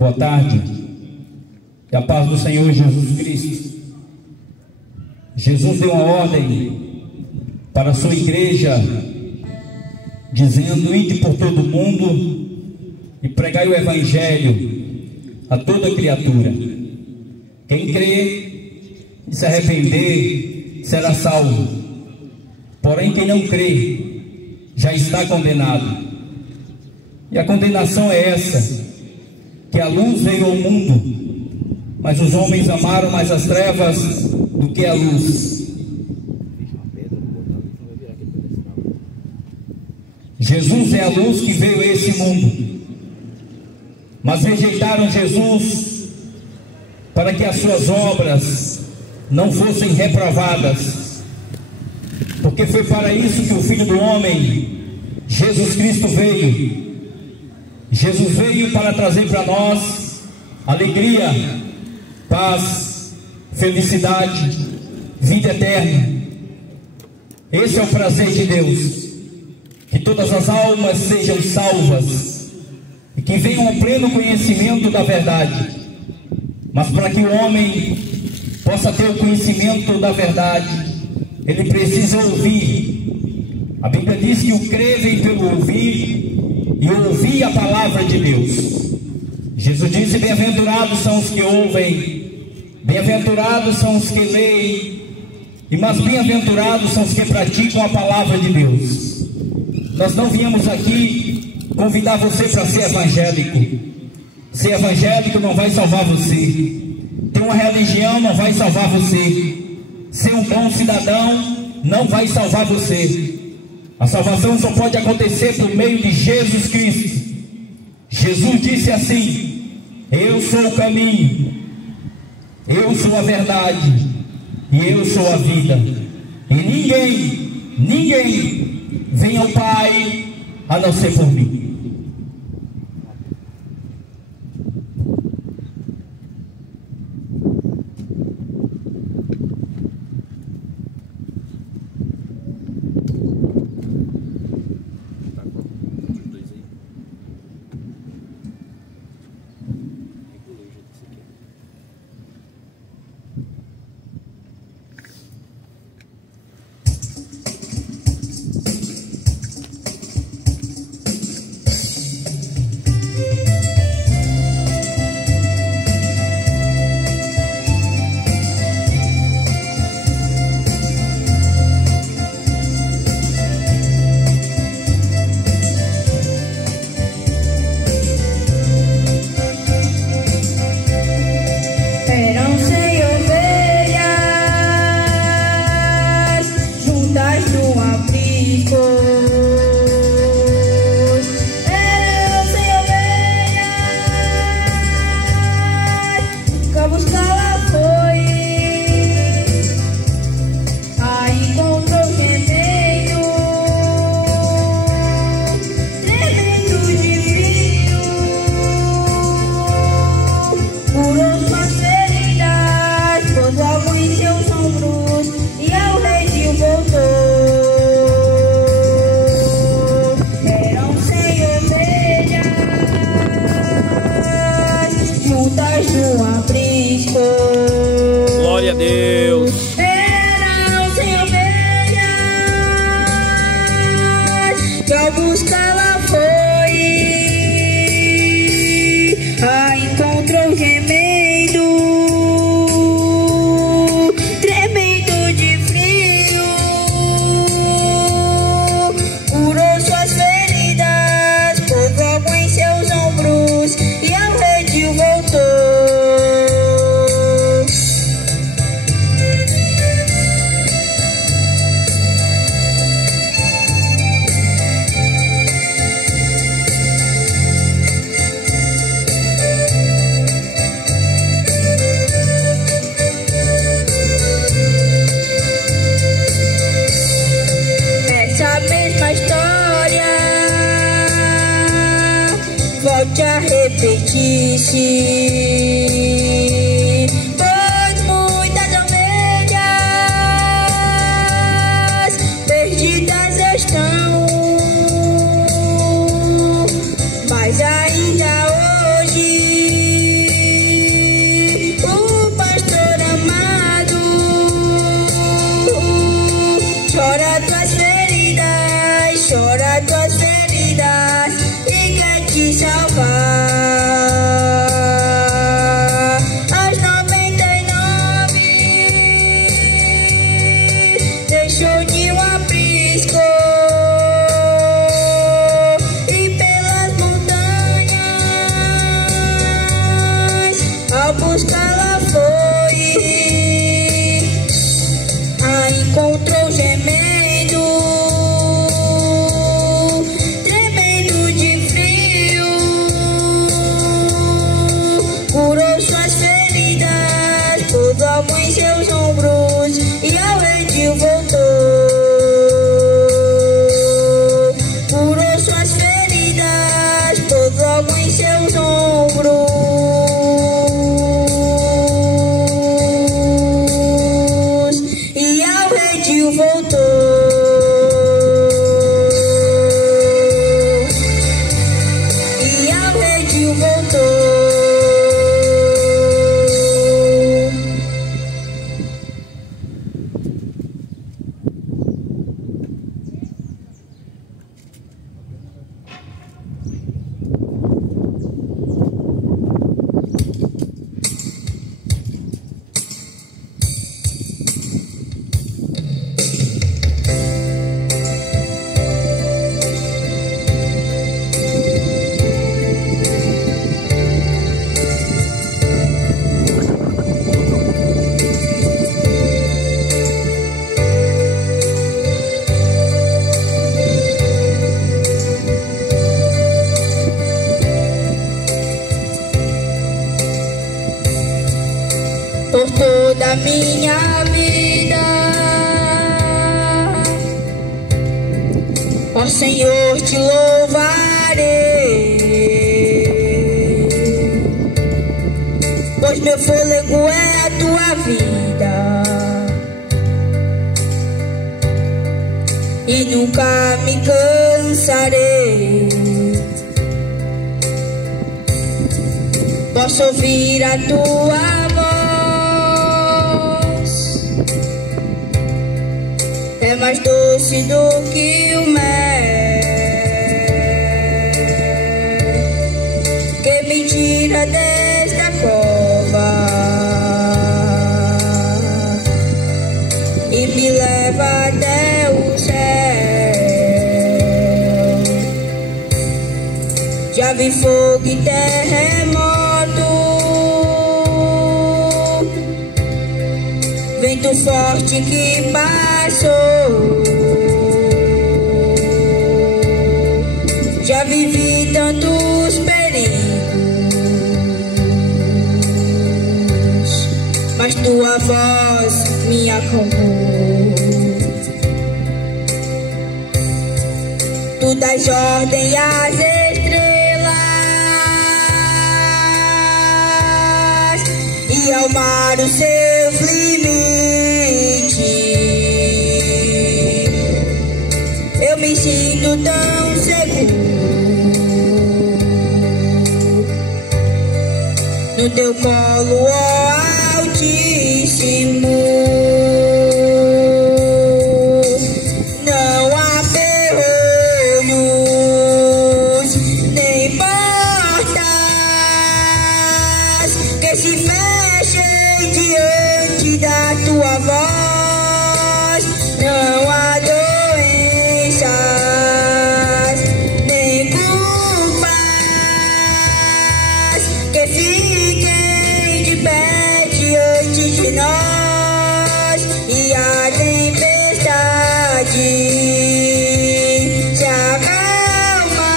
Boa tarde. E a paz do Senhor Jesus Cristo. Jesus deu uma ordem para a sua igreja, dizendo: ide por todo o mundo e pregai o evangelho a toda criatura. Quem crê e se arrepender será salvo, porém quem não crê já está condenado. E a condenação é essa, que a luz veio ao mundo, mas os homens amaram mais as trevas do que a luz. Jesus é a luz que veio a esse mundo, mas rejeitaram Jesus para que as suas obras não fossem reprovadas, porque foi para isso que o Filho do Homem, Jesus Cristo, veio. Jesus veio para trazer para nós alegria, paz, felicidade, vida eterna. Esse é o prazer de Deus, que todas as almas sejam salvas e que venham ao pleno conhecimento da verdade. Mas para que o homem possa ter o conhecimento da verdade, ele precisa ouvir. A Bíblia diz que o crer vem pelo ouvir, e ouvir a palavra de Deus. Jesus disse: bem-aventurados são os que ouvem, bem-aventurados são os que leem, e mais bem-aventurados são os que praticam a palavra de Deus. Nós não viemos aqui convidar você para ser evangélico. Ser evangélico não vai salvar você. Ter uma religião não vai salvar você. Ser um bom cidadão não vai salvar você. A salvação só pode acontecer por meio de Jesus Cristo. Jesus disse assim: eu sou o caminho, eu sou a verdade e eu sou a vida. E ninguém vem ao Pai a não ser por mim. Glória a Deus. Eram sem ovelhas, que ao buscá-la foi, a encontrou gemendo, tremendo de frio, curou suas feridas, pôs logo em seus ombros e ao redil voltou. Volte a repetir-se, pois muitas ovelhas perdidas estão, mas ainda hoje em seus ombros e ao redil voltou. Curou suas feridas, pôs logo em seus ombros e ao redil voltou. E ao redil voltou. Por toda a minha vida, ó Senhor, te louvarei, pois meu fôlego é a tua vida e nunca me cansarei. Posso ouvir a tua é mais doce do que o mel, que me tira desta cova e me leva até o céu. Já vi fogo e terremoto, vento forte que passou. Já vivi tantos perigos, mas tua voz me acalmou. Tu dás ordem às estrelas e ao mar os seus limites. Eu me sinto tão seguro no teu colo, ó Altíssimo. Não há ferrolhos nem portas que se fechem diante da tua voz. Não há que fiquem de pé diante de nós, e a tempestade se acalma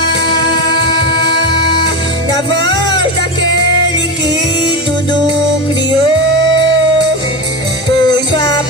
na voz daquele que tudo criou, pois sua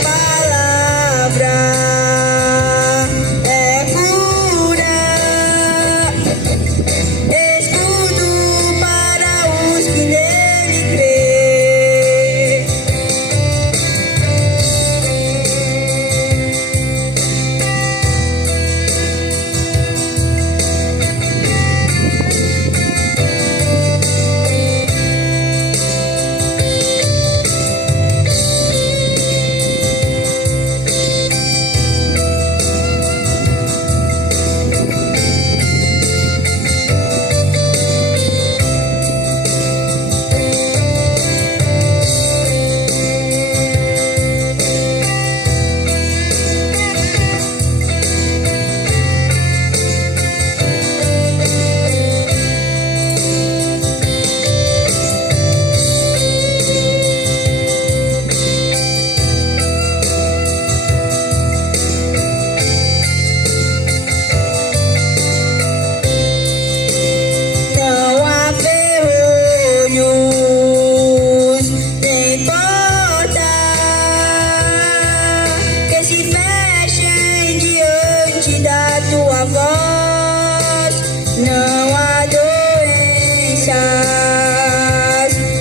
diante da tua voz. Não há doenças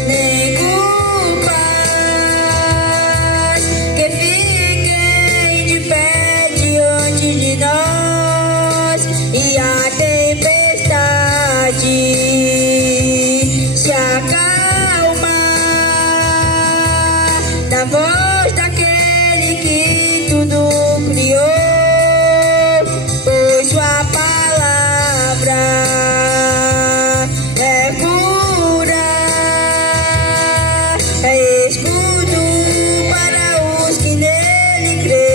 nem culpas que fiquem de pé diante de nós. E a tempestade se acalma na voz daquele que tudo criou, pois sua palavra é cura, é escudo para os que nele crêem.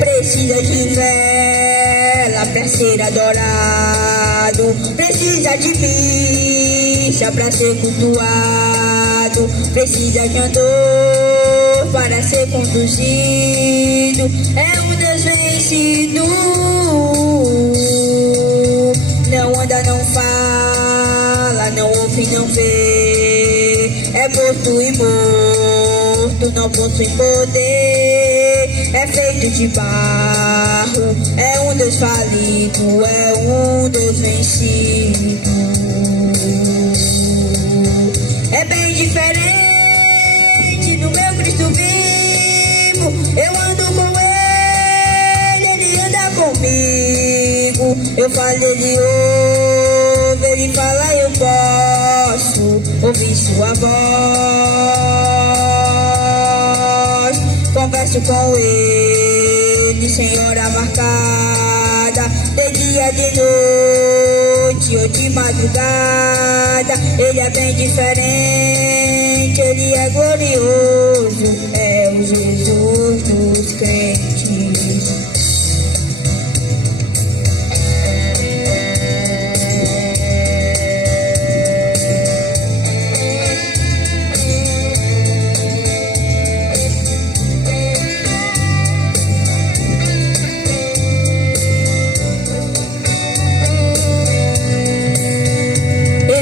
Precisa de vela para ser adorado, precisa de bicha para ser cultuado, precisa de andor para ser conduzido. É um Deus vencido, não anda, não fala, não ouve, não vê, é morto e morto, não possui poder, é feito de barro, é um Deus falido, é um Deus vencido. É bem diferente do meu Cristo vivo, eu ando com Ele, Ele anda comigo. Eu falo, Ele ouve, Ele fala, eu posso ouvir sua voz. Converso com Ele sem hora marcada, de dia, de noite ou de madrugada. Ele é bem diferente, Ele é glorioso, é o Jesus dos crentes.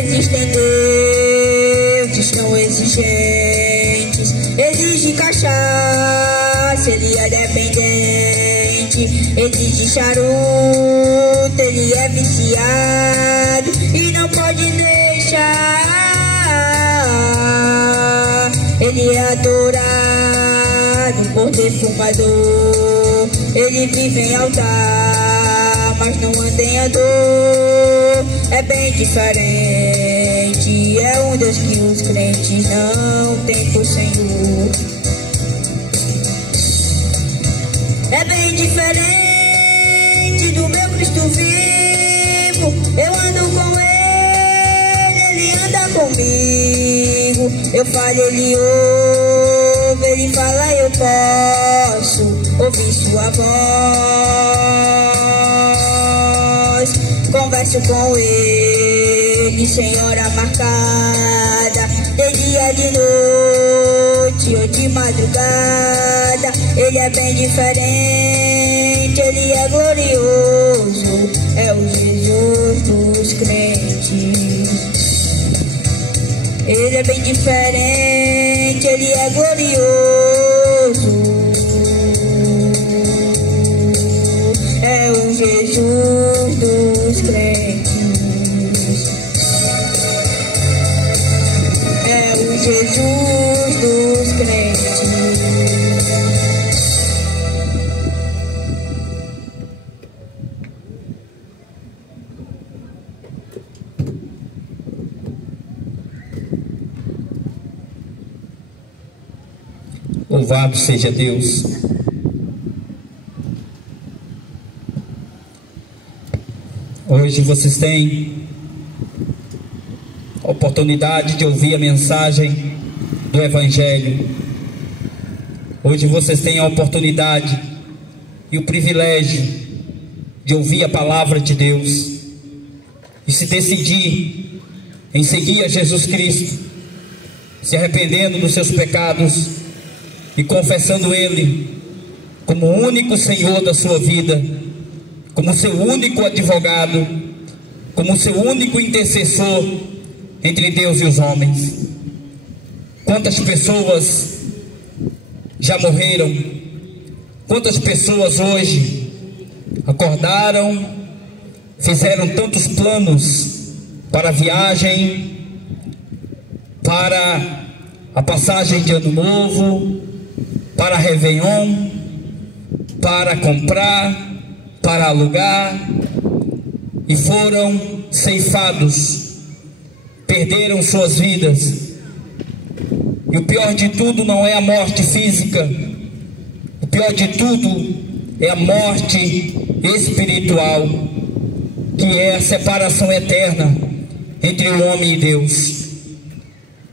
Existem deuses não exigentes, exige cachaça, ele é dependente, exige charuto, ele é viciado e não pode deixar. Ele é adorado por defumador, ele vive em altar, mas não anda em dor. É bem diferente, é um Deus que os crentes não têm por Senhor. É bem diferente do meu Cristo vivo, eu ando com Ele, Ele anda comigo. Eu falo, Ele ouve, Ele fala, eu posso ouvir sua voz. Converso com Ele sem hora marcada, de dia, de noite ou de madrugada. Ele é bem diferente, Ele é glorioso, é o Jesus dos crentes. Ele é bem diferente, Ele é glorioso, é o Jesus dos crentes. É o Jesus dos crentes. Louvado seja Deus. Hoje vocês têm a oportunidade de ouvir a mensagem do Evangelho. Hoje vocês têm a oportunidade e o privilégio de ouvir a palavra de Deus e se decidir em seguir a Jesus Cristo, se arrependendo dos seus pecados e confessando Ele como o único Senhor da sua vida, como seu único advogado, como seu único intercessor entre Deus e os homens. Quantas pessoas já morreram? Quantas pessoas hoje acordaram, fizeram tantos planos para a viagem, para a passagem de Ano Novo, para Réveillon, para comprar, para alugar, e foram ceifados, perderam suas vidas. E o pior de tudo não é a morte física, o pior de tudo é a morte espiritual, que é a separação eterna entre o homem e Deus.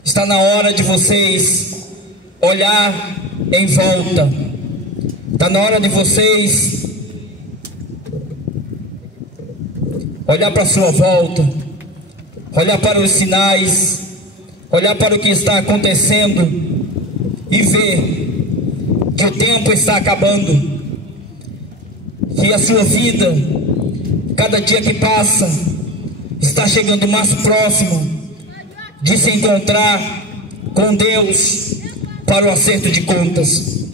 Está na hora de vocês olhar em volta, está na hora de vocês olhar para a sua volta, olhar para os sinais, olhar para o que está acontecendo e ver que o tempo está acabando, que a sua vida, cada dia que passa, está chegando mais próximo de se encontrar com Deus para o acerto de contas.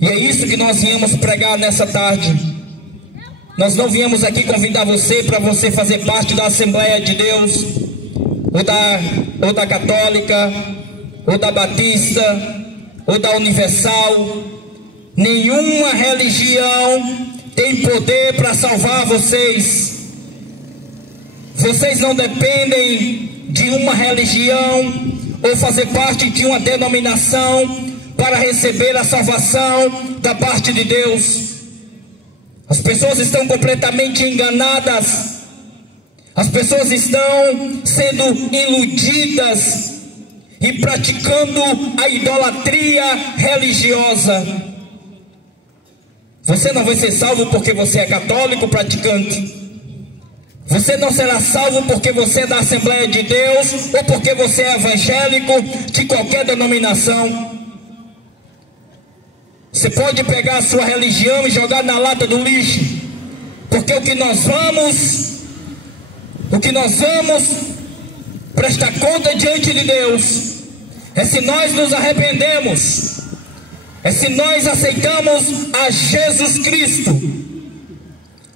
E é isso que nós viemos pregar nessa tarde. Nós não viemos aqui convidar você para você fazer parte da Assembleia de Deus, ou da Católica, ou da Batista, ou da Universal. Nenhuma religião tem poder para salvar vocês. Vocês não dependem de uma religião ou fazer parte de uma denominação para receber a salvação da parte de Deus. As pessoas estão completamente enganadas. As pessoas estão sendo iludidas e praticando a idolatria religiosa. Você não vai ser salvo porque você é católico praticante. Você não será salvo porque você é da Assembleia de Deus ou porque você é evangélico de qualquer denominação. Você pode pegar a sua religião e jogar na lata do lixo, porque o que nós vamos prestar conta diante de Deus é se nós nos arrependemos, é se nós aceitamos a Jesus Cristo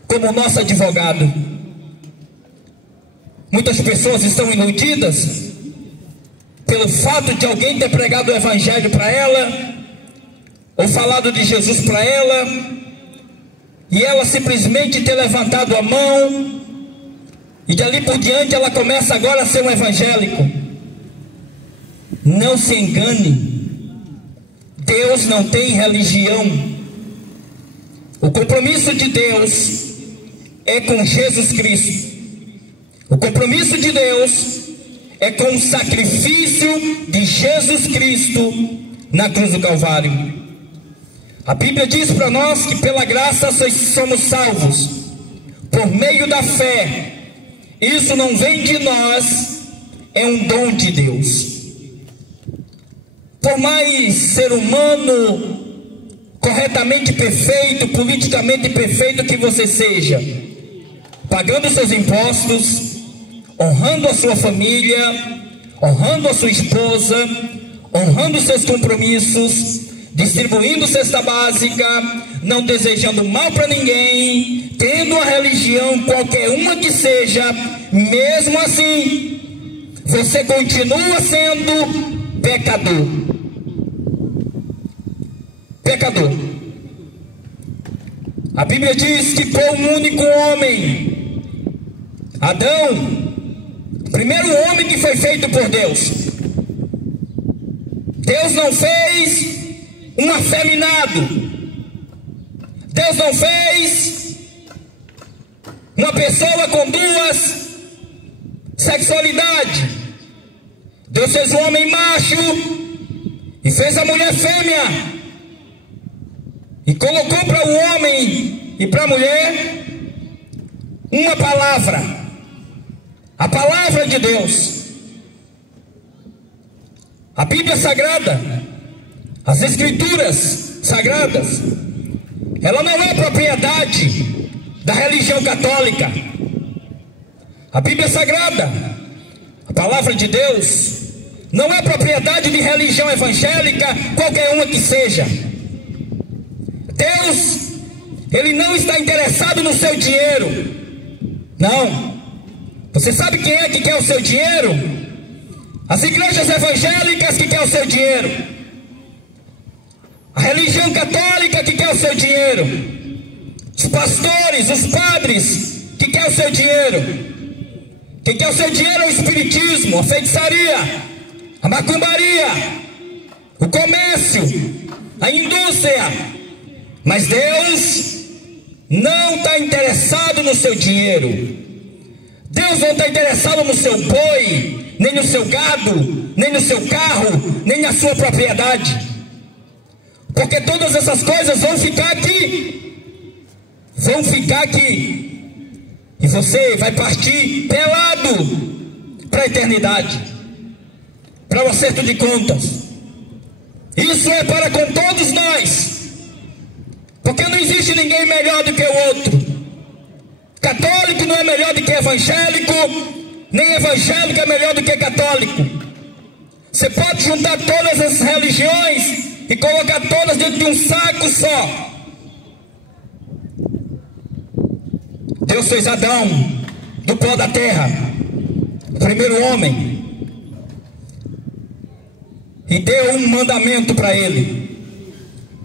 como nosso advogado. Muitas pessoas estão iludidas pelo fato de alguém ter pregado o Evangelho para ela, ou falado de Jesus para ela, e ela simplesmente ter levantado a mão, e dali por diante ela começa agora a ser um evangélico. Não se engane, Deus não tem religião. O compromisso de Deus é com Jesus Cristo. O compromisso de Deus é com o sacrifício de Jesus Cristo na cruz do Calvário. A Bíblia diz para nós que pela graça somos salvos, por meio da fé. Isso não vem de nós, é um dom de Deus. Por mais ser humano corretamente perfeito, politicamente perfeito que você seja, pagando seus impostos, honrando a sua família, honrando a sua esposa, honrando seus compromissos, distribuindo cesta básica, não desejando mal para ninguém, tendo a religião qualquer uma que seja, mesmo assim, você continua sendo pecador. Pecador. A Bíblia diz que por um único homem, Adão, o primeiro homem que foi feito por Deus, Deus não fez um afeminado, Deus não fez uma pessoa com duas sexualidade. Deus fez o homem macho e fez a mulher fêmea, e colocou para o homem e para a mulher uma palavra, a palavra de Deus. A Bíblia Sagrada, as Escrituras Sagradas, ela não é propriedade da religião católica. A Bíblia Sagrada, a palavra de Deus, não é propriedade de religião evangélica, qualquer uma que seja. Deus, Ele não está interessado no seu dinheiro. Não. Você sabe quem é que quer o seu dinheiro? As igrejas evangélicas que quer o seu dinheiro. A religião católica que quer o seu dinheiro. Os pastores, os padres que quer o seu dinheiro. Quem quer o seu dinheiro é o espiritismo, a feitiçaria, a macumbaria, o comércio, a indústria. Mas Deus não está interessado no seu dinheiro. Deus não está interessado no seu boi, nem no seu gado, nem no seu carro, nem na sua propriedade. Porque todas essas coisas vão ficar aqui. Vão ficar aqui. E você vai partir pelado para a eternidade, para o acerto de contas. Isso é para com todos nós, porque não existe ninguém melhor do que o outro. Católico não é melhor do que evangélico, nem evangélico é melhor do que católico. Você pode juntar todas as religiões e colocar todas dentro de um saco só. Deus fez Adão do pó da terra, o primeiro homem, e deu um mandamento para ele.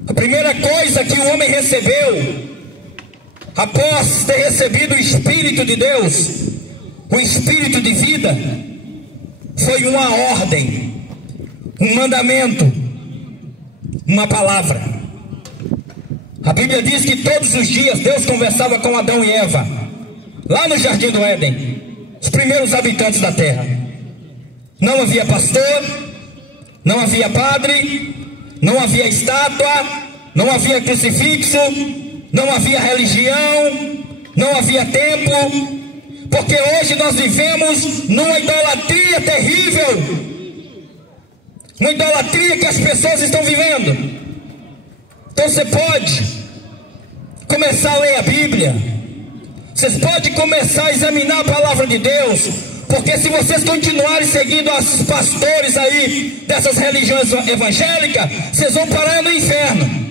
A primeira coisa que o homem recebeu, após ter recebido o Espírito de Deus, o Espírito de vida, foi uma ordem, um mandamento, uma palavra. A Bíblia diz que todos os dias Deus conversava com Adão e Eva, lá no Jardim do Éden, os primeiros habitantes da terra. Não havia pastor, não havia padre, não havia estátua, não havia crucifixo, não havia religião, não havia templo, porque hoje nós vivemos numa idolatria terrível, uma idolatria que as pessoas estão vivendo. Então você pode começar a ler a Bíblia, vocês podem começar a examinar a palavra de Deus, porque se vocês continuarem seguindo os pastores aí dessas religiões evangélicas, vocês vão parar no inferno.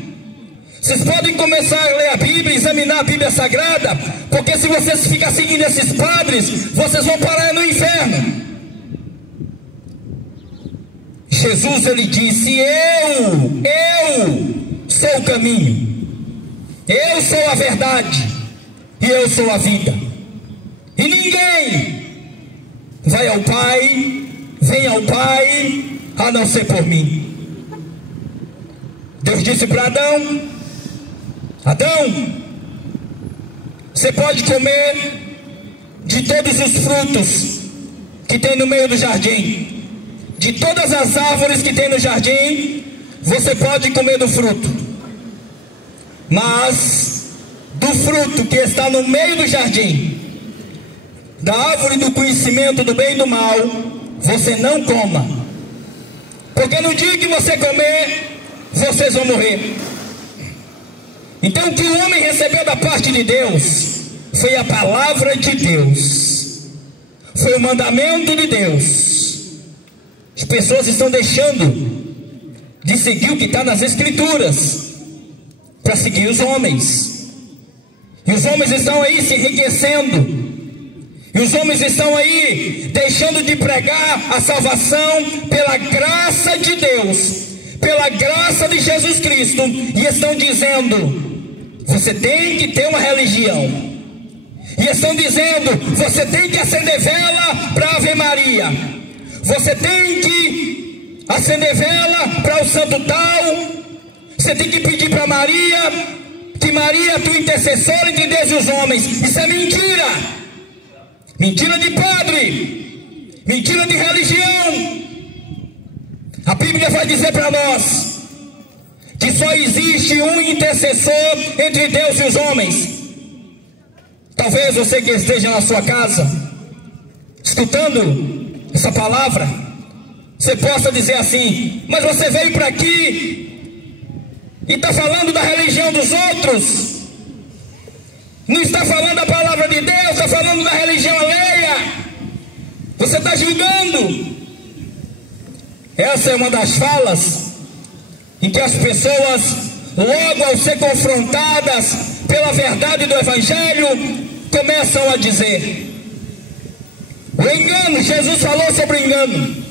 Vocês podem começar a ler a Bíblia, examinar a Bíblia Sagrada, porque se vocês ficarem seguindo esses padres, vocês vão parar no inferno. Jesus, ele disse: eu sou o caminho, eu sou a verdade e eu sou a vida, e ninguém vai ao Pai, vem ao Pai, a não ser por mim. Deus disse para Adão: Adão, você pode comer de todos os frutos que tem no meio do jardim, de todas as árvores que tem no jardim, você pode comer do fruto, mas do fruto que está no meio do jardim, da árvore do conhecimento do bem e do mal, você não coma, porque no dia que você comer, vocês vão morrer. Então o que o homem recebeu da parte de Deus foi a palavra de Deus, foi o mandamento de Deus. As pessoas estão deixando de seguir o que está nas Escrituras para seguir os homens, e os homens estão aí se enriquecendo, e os homens estão aí deixando de pregar a salvação pela graça de Deus, pela graça de Jesus Cristo, e estão dizendo: você tem que ter uma religião, e estão dizendo: você tem que acender vela para a Ave Maria, você tem que acender vela para o santo tal, você tem que pedir para Maria, que Maria é tua intercessora entre Deus e os homens. Isso é mentira, mentira de padre, mentira de religião. A Bíblia vai dizer para nós que só existe um intercessor entre Deus e os homens. Talvez você que esteja na sua casa, escutando essa palavra, você possa dizer assim: mas você veio para aqui e está falando da religião dos outros, não está falando da palavra de Deus, está falando da religião alheia, você está julgando. Essa é uma das falas em que as pessoas, logo ao ser confrontadas pela verdade do Evangelho, começam a dizer: o engano, Jesus falou sobre o engano.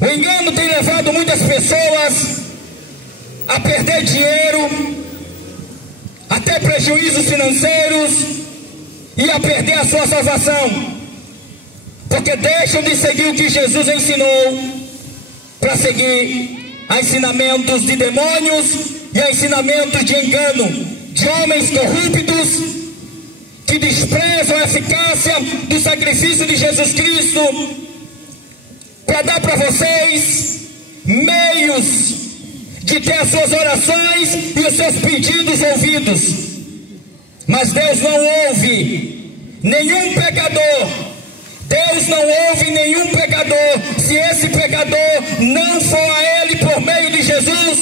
O engano tem levado muitas pessoas a perder dinheiro, até prejuízos financeiros, e a perder a sua salvação, porque deixam de seguir o que Jesus ensinou para seguir a ensinamentos de demônios e a ensinamentos de engano, de homens corruptos que desprezam a eficácia do sacrifício de Jesus Cristo para dar para vocês meios de ter as suas orações e os seus pedidos ouvidos. Mas Deus não ouve nenhum pecador. Deus não ouve nenhum pecador se esse pecador não for a Ele por meio de Jesus.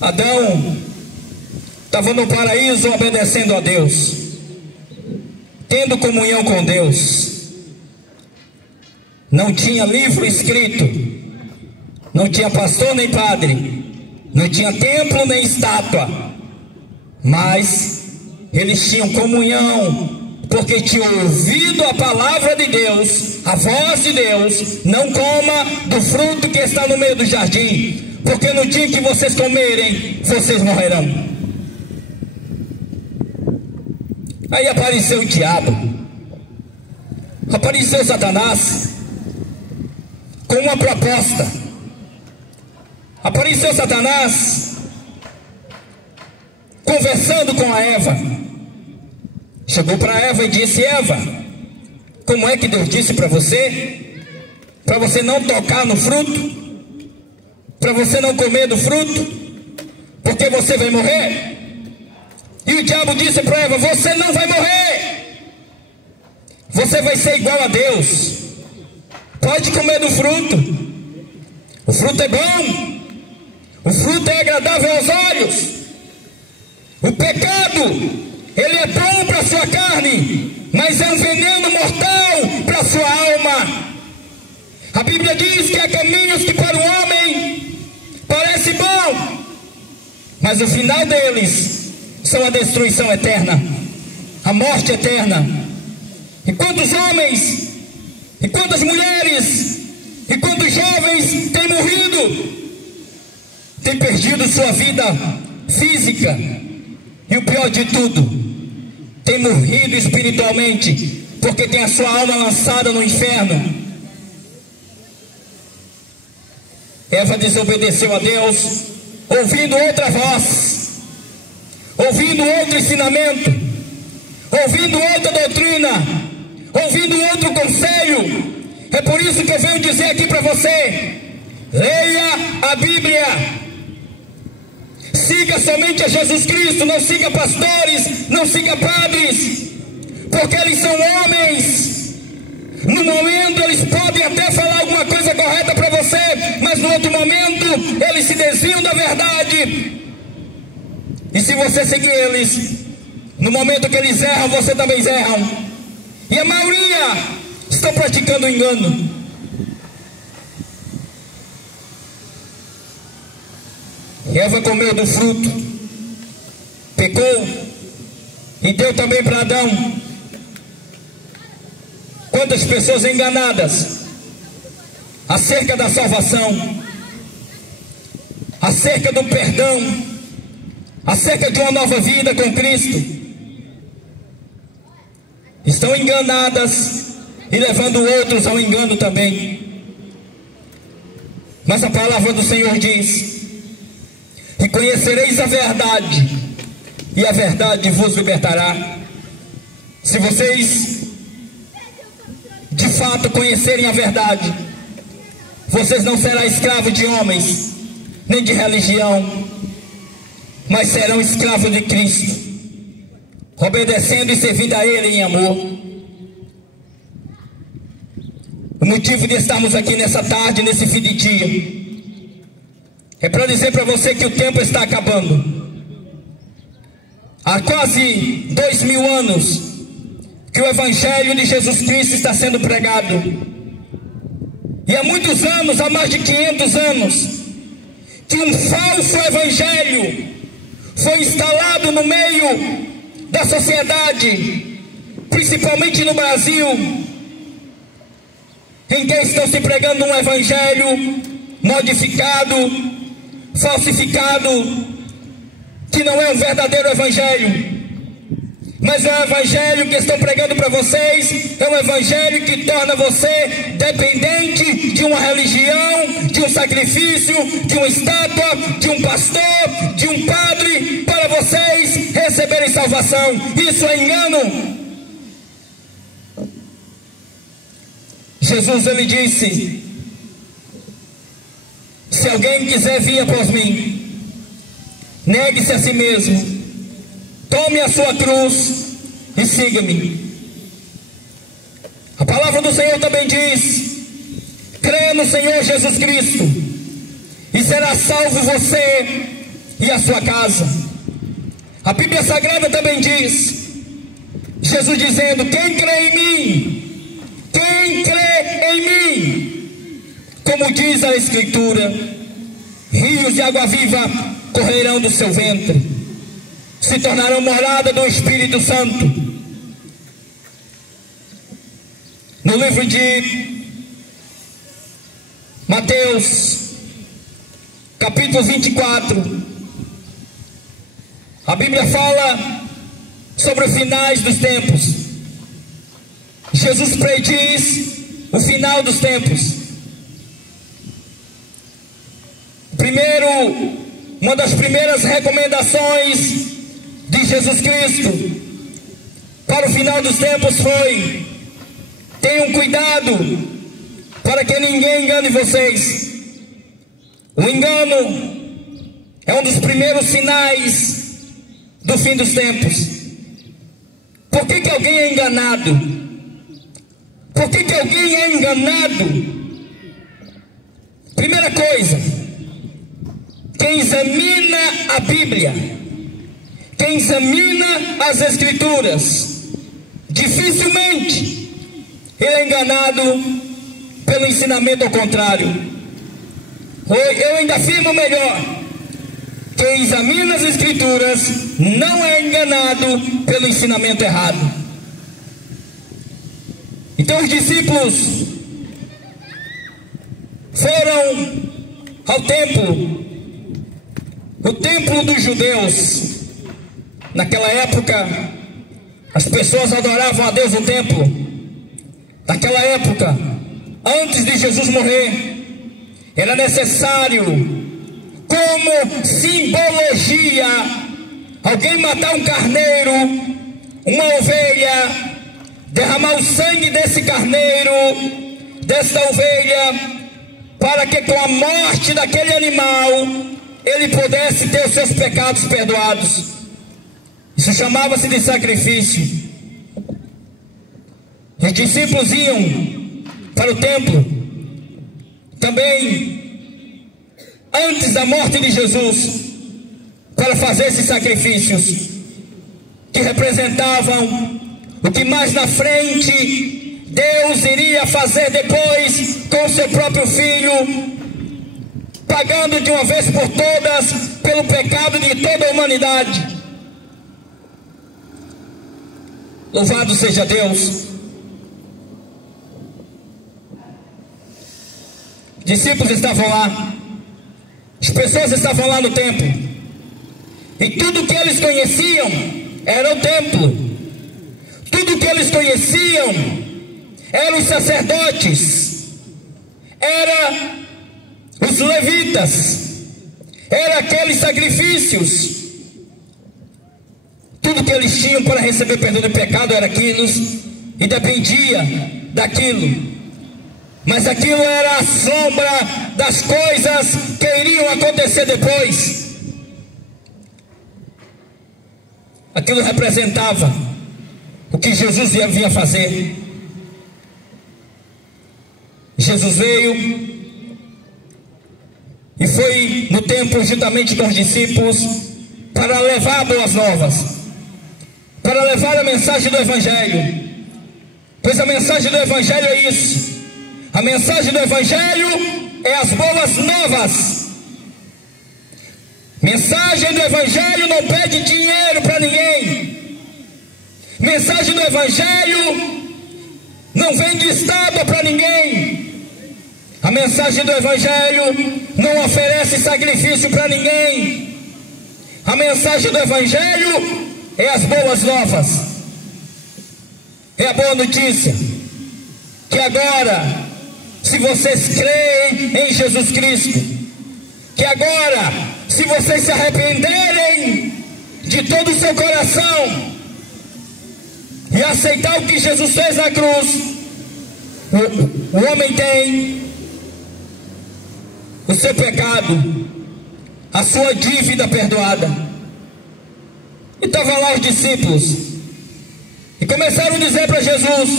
Adão estava no paraíso obedecendo a Deus, tendo comunhão com Deus. Não tinha livro escrito, não tinha pastor nem padre, não tinha templo nem estátua, mas eles tinham comunhão, porque tinham ouvido a palavra de Deus, a voz de Deus: não coma do fruto que está no meio do jardim, porque no dia que vocês comerem, vocês morrerão. Aí apareceu o diabo, apareceu Satanás com uma proposta. Apareceu Satanás conversando com a Eva. Chegou para Eva e disse: Eva, como é que Deus disse para você não tocar no fruto, para você não comer do fruto, porque você vai morrer? E o diabo disse para Eva: você não vai morrer, você vai ser igual a Deus, pode comer do fruto, o fruto é bom, o fruto é agradável aos olhos, o pecado, ele é bom para a sua carne, mas é um veneno mortal para a sua alma. A Bíblia diz que há caminhos que para o homem parece bom, mas o final deles são a destruição eterna, a morte eterna. E quantos homens, e quantas mulheres, e quantos jovens têm morrido, têm perdido sua vida física, e o pior de tudo, tem morrido espiritualmente, porque tem a sua alma lançada no inferno. Eva desobedeceu a Deus, ouvindo outra voz, ouvindo outro ensinamento, ouvindo outra doutrina, ouvindo outro conselho. É por isso que eu venho dizer aqui para você: leia a Bíblia, siga somente a Jesus Cristo, não siga pastores, não siga padres, porque eles são homens. No momento eles podem até falar alguma coisa correta para você, mas no outro momento eles se desviam da verdade. E se você seguir eles, no momento que eles erram, você também erram. E a maioria estão praticando engano. Eva comeu do fruto, pecou, e deu também para Adão. Quantas pessoas enganadas acerca da salvação, acerca do perdão, acerca de uma nova vida com Cristo, estão enganadas e levando outros ao engano também. Mas a palavra do Senhor diz: e conhecereis a verdade, e a verdade vos libertará. Se vocês de fato conhecerem a verdade, vocês não serão escravos de homens, nem de religião, mas serão escravos de Cristo, obedecendo e servindo a Ele em amor. O motivo de estarmos aqui nessa tarde, nesse fim de dia, é para dizer para você que o tempo está acabando. Há quase 2000 anos que o Evangelho de Jesus Cristo está sendo pregado. E há muitos anos, há mais de 500 anos, que um falso Evangelho foi instalado no meio da sociedade, principalmente no Brasil, em que estão se pregando um Evangelho modificado, falsificado, que não é um verdadeiro Evangelho. Mas é um Evangelho que estão pregando para vocês, é um Evangelho que torna você dependente de uma religião, de um sacrifício, de uma estátua, de um pastor, de um padre, para vocês receberem salvação. Isso é engano. Jesus, ele disse: se alguém quiser vir após mim, negue-se a si mesmo, tome a sua cruz e siga-me. A palavra do Senhor também diz: creia no Senhor Jesus Cristo e será salvo você e a sua casa. A Bíblia Sagrada também diz, Jesus dizendo: quem crê em mim, quem crê em mim, como diz a Escritura, rios de água viva correrão do seu ventre, se tornarão morada do Espírito Santo. No livro de Mateus, capítulo 24, a Bíblia fala sobre os finais dos tempos. Jesus prediz o final dos tempos. Primeiro, uma das primeiras recomendações de Jesus Cristo para o final dos tempos foi: tenham cuidado para que ninguém engane vocês. O engano é um dos primeiros sinais do fim dos tempos. Por que alguém é enganado? Por que alguém é enganado? Primeira coisa, quem examina a Bíblia, quem examina as Escrituras, dificilmente ele é enganado pelo ensinamento ao contrário. Eu ainda afirmo melhor: quem examina as Escrituras não é enganado pelo ensinamento errado. Então os discípulos foram ao templo, o templo dos judeus. Naquela época, as pessoas adoravam a Deus no templo. Naquela época, antes de Jesus morrer, era necessário, como simbologia, alguém matar um carneiro, uma ovelha, derramar o sangue desse carneiro, dessa ovelha, para que com a morte daquele animal ele pudesse ter os seus pecados perdoados. Isso chamava-se de sacrifício. Os discípulos iam para o templo também antes da morte de Jesus para fazer esses sacrifícios, que representavam o que mais na frente Deus iria fazer depois com o seu próprio Filho, pagando de uma vez por todas pelo pecado de toda a humanidade. Louvado seja Deus. Discípulos estavam lá, as pessoas estavam lá no templo, e tudo que eles conheciam era o templo. Tudo que eles conheciam eram os sacerdotes, eram os levitas, eram aqueles sacrifícios Tudo que eles tinham para receber perdão de pecado era aquilo, e dependia daquilo. Mas aquilo era a sombra das coisas que iriam acontecer depois. Aquilo representava o que Jesus vinha fazer. Jesus veio e foi no templo juntamente com os discípulos para levar boas novas, para levar a mensagem do Evangelho. Pois a mensagem do Evangelho é isso. A mensagem do Evangelho é as boas novas. Mensagem do Evangelho não pede dinheiro para ninguém. Mensagem do Evangelho não vende estátua para ninguém. A mensagem do Evangelho não oferece sacrifício para ninguém. A mensagem do Evangelho é as boas novas. É a boa notícia que agora, se vocês creem em Jesus Cristo, que agora, se vocês se arrependerem de todo o seu coração e aceitar o que Jesus fez na cruz, o homem tem o seu pecado, a sua dívida perdoada. E estavam lá os discípulos e começaram a dizer para Jesus: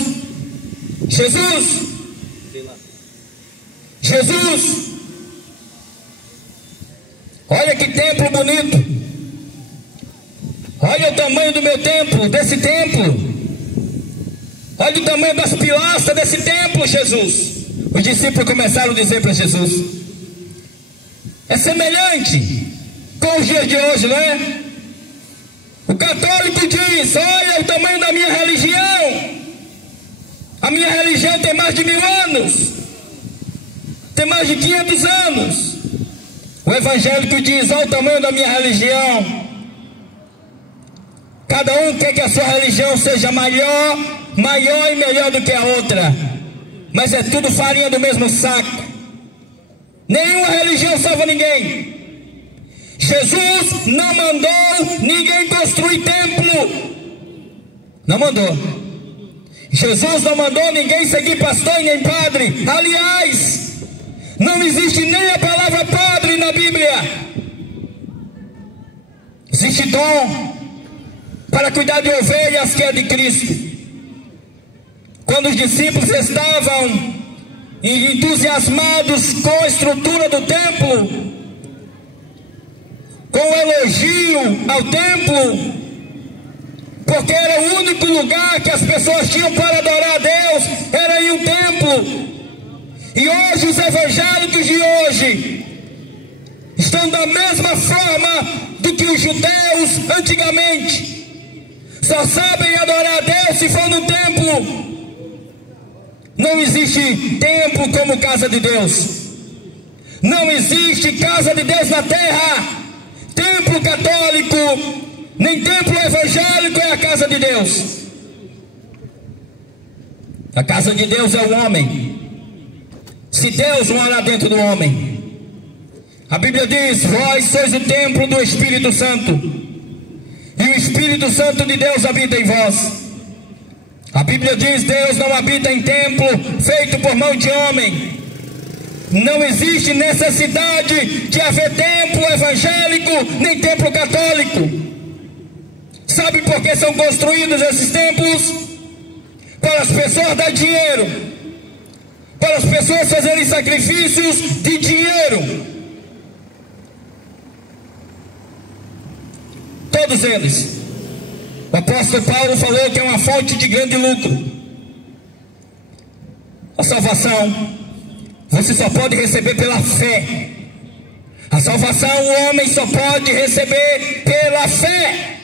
Jesus, olha que templo bonito, olha o tamanho do meu templo, desse templo, olha o tamanho das pilastras desse templo, Jesus. Os discípulos começaram a dizer para Jesus: é semelhante com os dias de hoje, não é? O católico diz: olha o tamanho da minha religião, a minha religião tem mais de 1000 anos, tem mais de 500 anos. O evangélico diz: olha o tamanho da minha religião. Cada um quer que a sua religião seja maior e melhor do que a outra, mas é tudo farinha do mesmo saco. Nenhuma religião salva ninguém. Jesus não mandou ninguém construir templo. Não mandou. Jesus não mandou ninguém seguir pastor e nem padre. Aliás, não existe nem a palavra padre na Bíblia. Existe dom para cuidar de ovelhas, que é de Cristo. Quando os discípulos estavam entusiasmados com a estrutura do templo, com o elogio ao templo, porque era o único lugar que as pessoas tinham para adorar a Deus, era em um templo. E hoje os evangélicos de hoje estão da mesma forma do que os judeus antigamente. Só sabem adorar a Deus se for no templo. Não existe templo como casa de Deus. Não existe casa de Deus na terra. Templo católico, nem templo evangélico é a casa de Deus. A casa de Deus é o homem. Se Deus mora dentro do homem, a Bíblia diz: vós sois o templo do Espírito Santo, e o Espírito Santo de Deus habita em vós. A Bíblia diz: Deus não habita em templo feito por mão de homem. Não existe necessidade de haver templo evangélico nem templo católico. Sabe por que são construídos esses templos? Para as pessoas dar dinheiro, para as pessoas fazerem sacrifícios de dinheiro. Todos eles. O apóstolo Paulo falou que é uma fonte de grande lucro. A salvação você só pode receber pela fé. A salvação o homem só pode receber pela fé,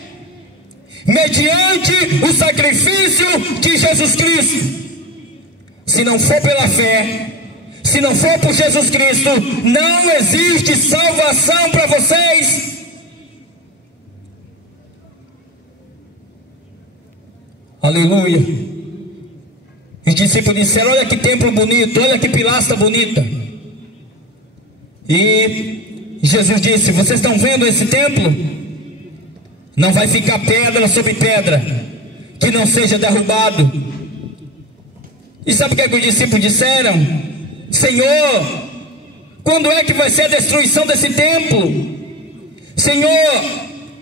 mediante o sacrifício de Jesus Cristo. Se não for pela fé, se não for por Jesus Cristo, não existe salvação para vocês. Aleluia. Os discípulos disseram: olha que templo bonito, olha que pilastra bonita. E Jesus disse: vocês estão vendo esse templo? Não vai ficar pedra sobre pedra que não seja derrubado. E sabe o que os discípulos disseram? Senhor, quando é que vai ser a destruição desse templo? Senhor,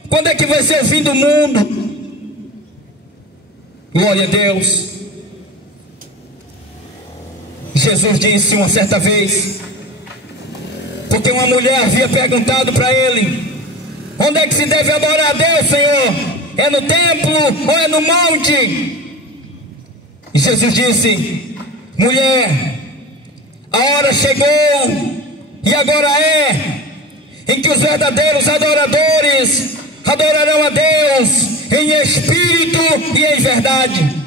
quando é que vai ser o fim do mundo? Glória a Deus. Jesus disse uma certa vez, porque uma mulher havia perguntado para ele: onde é que se deve adorar a Deus, Senhor? É no templo ou é no monte? E Jesus disse: mulher, a hora chegou e agora é em que os verdadeiros adoradores adorarão a Deus em espírito e em verdade.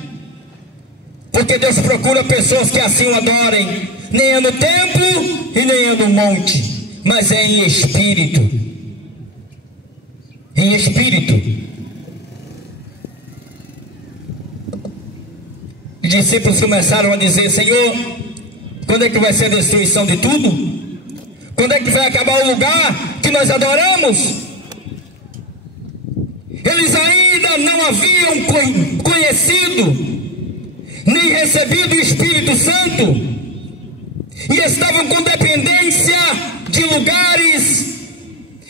Porque Deus procura pessoas que assim o adorem, nem é no templo e nem é no monte, mas é em espírito. Em espírito. Os discípulos começaram a dizer: Senhor, quando é que vai ser a destruição de tudo? Quando é que vai acabar o lugar que nós adoramos? Eles ainda não haviam conhecido nem recebido o Espírito Santo, e estavam com dependência de lugares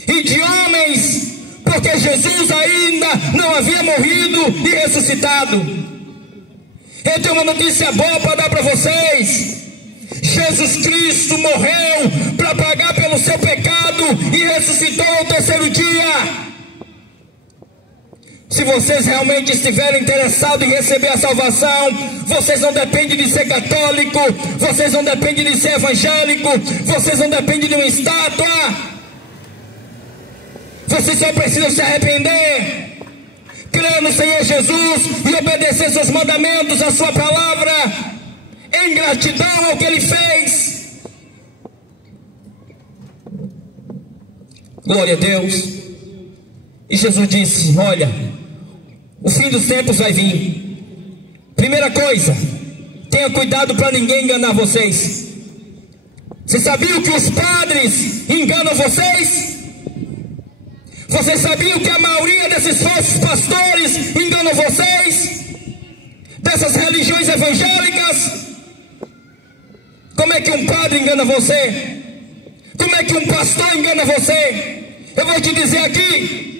e de homens, porque Jesus ainda não havia morrido e ressuscitado. Eu tenho uma notícia boa para dar para vocês: Jesus Cristo morreu para pagar pelo seu pecado e ressuscitou ao terceiro dia. Se vocês realmente estiverem interessados em receber a salvação, vocês não dependem de ser católico, vocês não dependem de ser evangélico, vocês não dependem de uma estátua. Vocês só precisam se arrepender, crer no Senhor Jesus e obedecer seus mandamentos, a sua palavra, em gratidão ao que Ele fez. Glória a Deus. E Jesus disse: olha, o fim dos tempos vai vir. Primeira coisa, tenha cuidado para ninguém enganar vocês. Vocês sabiam que os padres enganam vocês? Vocês sabiam que a maioria desses falsos pastores enganam vocês? Dessas religiões evangélicas? Como é que um padre engana você? Como é que um pastor engana você? Eu vou te dizer aqui.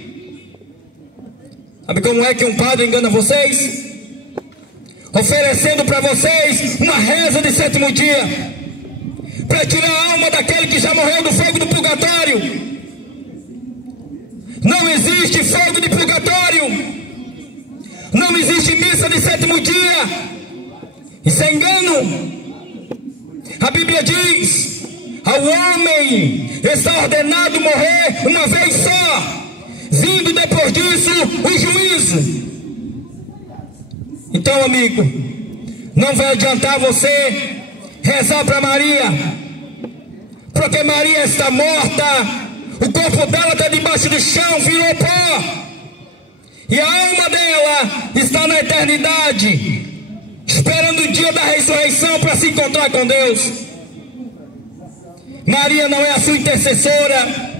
Sabe como é que um padre engana vocês? Oferecendo para vocês uma reza de sétimo dia, para tirar a alma daquele que já morreu do fogo do purgatório. Não existe fogo de purgatório. Não existe missa de sétimo dia. Isso é engano. A Bíblia diz: ao homem está ordenado morrer uma vez só, vindo depois disso o juízo. Então, amigo, não vai adiantar você rezar para Maria, porque Maria está morta, o corpo dela está debaixo do chão, virou pó, e a alma dela está na eternidade, esperando o dia da ressurreição para se encontrar com Deus. Maria não é a sua intercessora.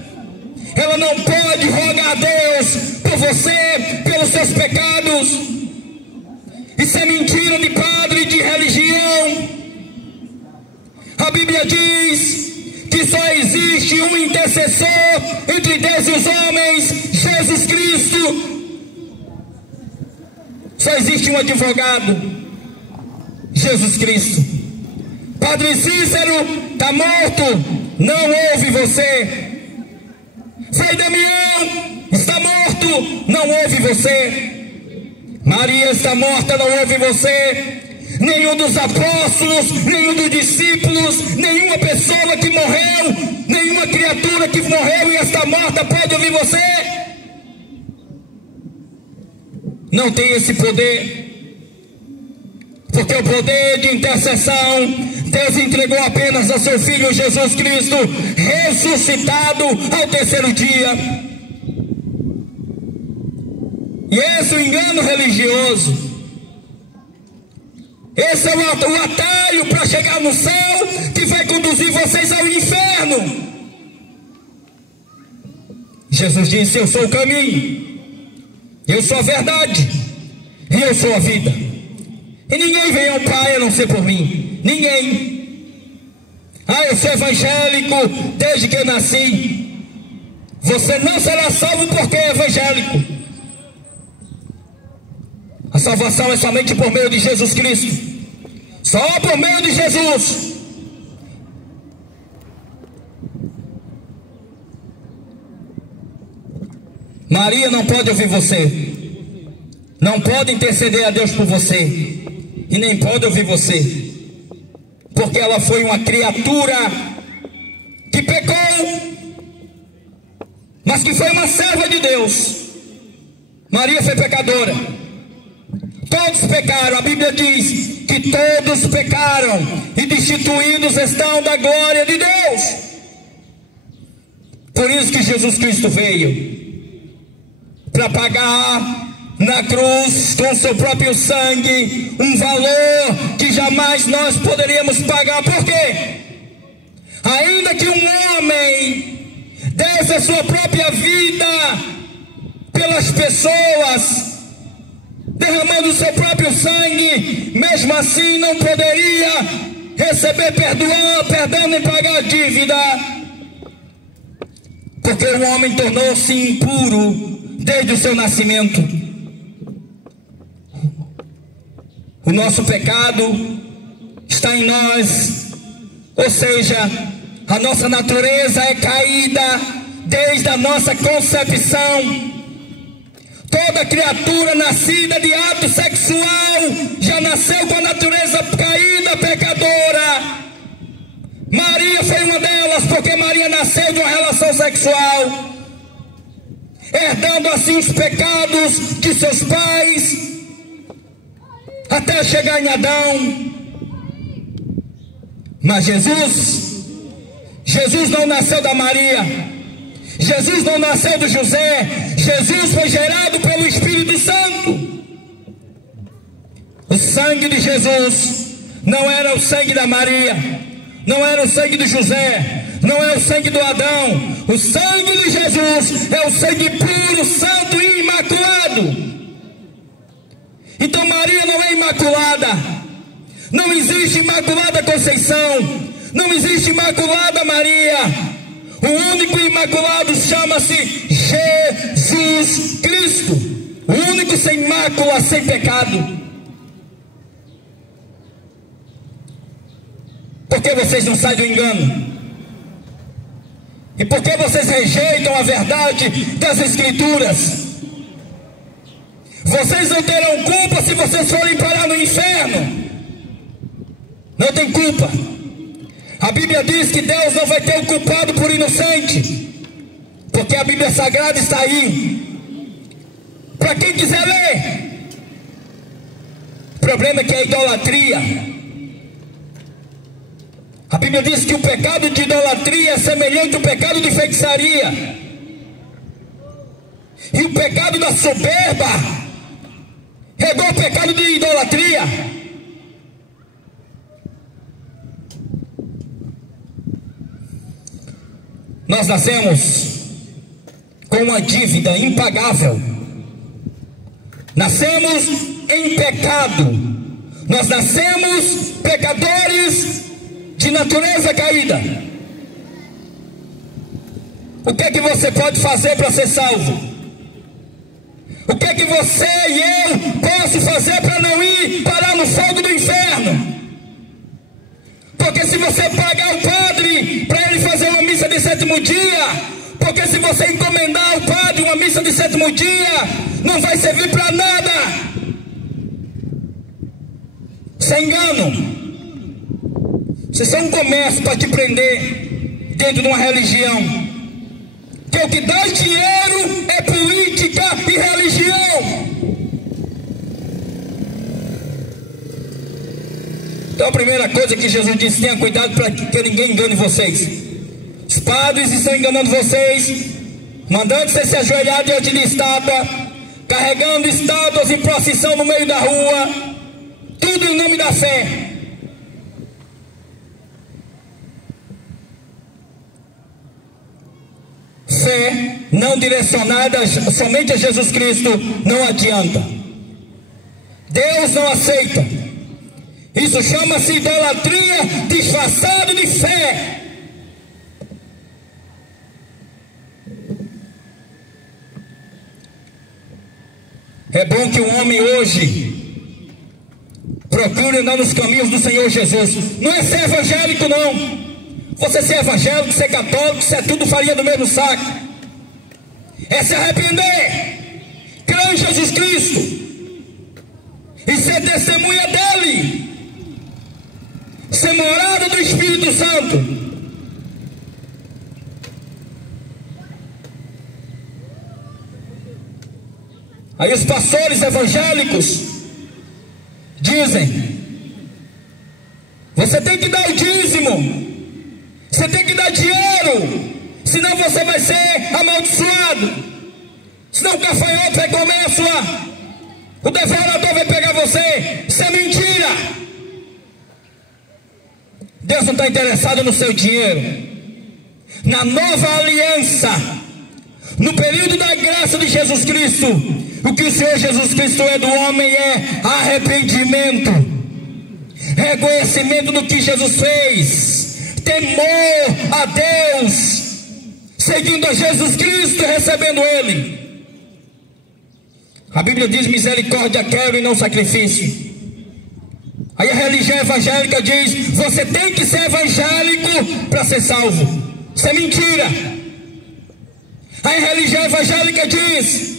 Ela não pode rogar a Deus por você, pelos seus pecados. Isso é mentira de padre e de religião. A Bíblia diz que só existe um intercessor entre Deus e os homens, Jesus Cristo. Só existe um advogado, Jesus Cristo. Padre Cícero está morto, não ouve você. Frei Damião está morto, não ouve você. Maria está morta, não ouve você. Nenhum dos apóstolos, nenhum dos discípulos, nenhuma pessoa que morreu, nenhuma criatura que morreu e está morta pode ouvir você. Não tem esse poder, porque o poder de intercessão Deus entregou apenas a seu Filho Jesus Cristo, ressuscitado ao terceiro dia. E esse é o engano religioso. Esse é o atalho para chegar no céu, que vai conduzir vocês ao inferno. Jesus disse: eu sou o caminho, Eu sou a verdade e eu sou a vida. E ninguém vem ao Pai a não ser por mim. Ninguém. Eu sou evangélico desde que eu nasci. Você não será salvo porque é evangélico. A salvação é somente por meio de Jesus Cristo. Só por meio de Jesus. Maria não pode ouvir você. Não pode interceder a Deus por você. E nem pode ouvir você. Porque ela foi uma criatura que pecou, mas que foi uma serva de Deus. Maria foi pecadora. Todos pecaram. A Bíblia diz que todos pecaram e destituídos estão da glória de Deus. Por isso que Jesus Cristo veio para pagar na cruz com seu próprio sangue um valor que jamais nós poderíamos pagar. Por quê? Ainda que um homem desse a sua própria vida pelas pessoas, derramando o seu próprio sangue, mesmo assim não poderia receber perdão nem pagar a dívida, porque o homem tornou-se impuro desde o seu nascimento. O nosso pecado está em nós, ou seja, a nossa natureza é caída desde a nossa concepção. Toda criatura nascida de ato sexual já nasceu com a natureza caída, pecadora. Maria foi uma delas, porque Maria nasceu de uma relação sexual, herdando assim os pecados de seus pais, até chegar em Adão. Mas Jesus não nasceu da Maria, Jesus não nasceu do José. Jesus foi gerado pelo Espírito Santo. O sangue de Jesus não era o sangue da Maria, não era o sangue do José, não é o sangue do Adão. O sangue de Jesus é o sangue puro, santo e imaculado. Então Maria não é imaculada. Não existe imaculada Conceição, não existe imaculada Maria. O único imaculado chama-se Jesus Cristo, o único sem mácula, sem pecado. Por que vocês não saem do engano? E por que vocês rejeitam a verdade das Escrituras? Vocês não terão culpa se vocês forem parar no inferno. Não tem culpa. A Bíblia diz que Deus não vai ter o culpado por inocente, porque a Bíblia Sagrada está aí para quem quiser ler. O problema é que é idolatria. A Bíblia diz que o pecado de idolatria é semelhante ao pecado de feitiçaria, e o pecado da soberba é igual ao pecado de idolatria. Nós nascemos com uma dívida impagável. Nascemos em pecado. Nós nascemos pecadores de natureza caída. O que é que você pode fazer para ser salvo? O que é que você e eu posso fazer para não ir parar no fogo do inferno? Porque se você pagar o padre para ele fazer uma missa de sétimo dia, porque se você encomendar ao padre uma missa de sétimo dia, não vai servir para nada. Sem engano. Vocês são um comércio para te prender dentro de uma religião. Que o que dá dinheiro é política e religião. Então a primeira coisa que Jesus disse: tenha cuidado para que ninguém engane vocês. Os padres estão enganando vocês, mandando vocês se ajoelhar diante de estátua, carregando estátuas em procissão no meio da rua, tudo em nome da fé. Fé não direcionadas somente a Jesus Cristo, não adianta. Deus não aceita. Isso chama-se idolatria disfarçada de fé. É bom que o homem hoje procure andar nos caminhos do Senhor Jesus. Não é ser evangélico, não. Você ser evangélico, ser católico, ser tudo farinha do mesmo saco. É se arrepender, crer em Jesus Cristo e ser testemunha dele, ser morada do Espírito Santo. Aí os pastores evangélicos dizem: você tem que dar o dízimo, você tem que dar dinheiro, senão você vai ser amaldiçoado, senão o gafanhoto vai comer o devorador vai pegar você. Isso é mentira. Deus não está interessado no seu dinheiro. Na nova aliança, no período da graça de Jesus Cristo, o que o Senhor Jesus Cristo é do homem é arrependimento, reconhecimento do que Jesus fez, temor a Deus, seguindo a Jesus Cristo e recebendo Ele. A Bíblia diz: misericórdia quero e não sacrifício. Aí a religião evangélica diz: você tem que ser evangélico para ser salvo. Isso é mentira. Aí a religião evangélica diz: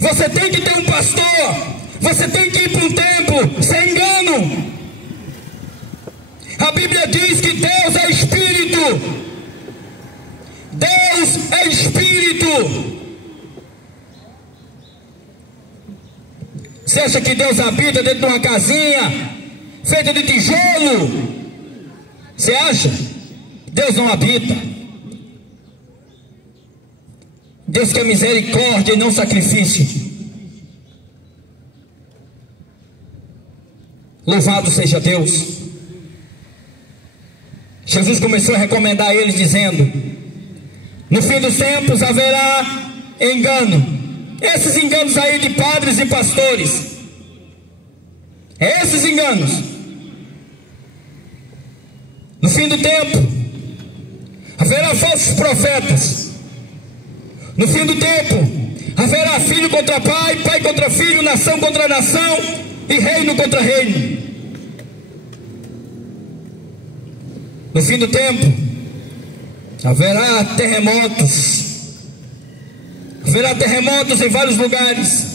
você tem que ter um pastor, você tem que ir para um templo. Isso é engano. A Bíblia diz que Deus é Espírito. Deus é Espírito. Você acha que Deus habita dentro de uma casinha feita de tijolo? Você acha? Deus não habita. Deus quer misericórdia e não sacrifício. Louvado seja Deus. Jesus começou a recomendar a eles dizendo: no fim dos tempos haverá engano. Esses enganos aí de padres e pastores, esses enganos. No fim do tempo haverá falsos profetas. No fim do tempo haverá filho contra pai, pai contra filho, nação contra nação e reino contra reino. No fim do tempo haverá terremotos. Haverá terremotos em vários lugares,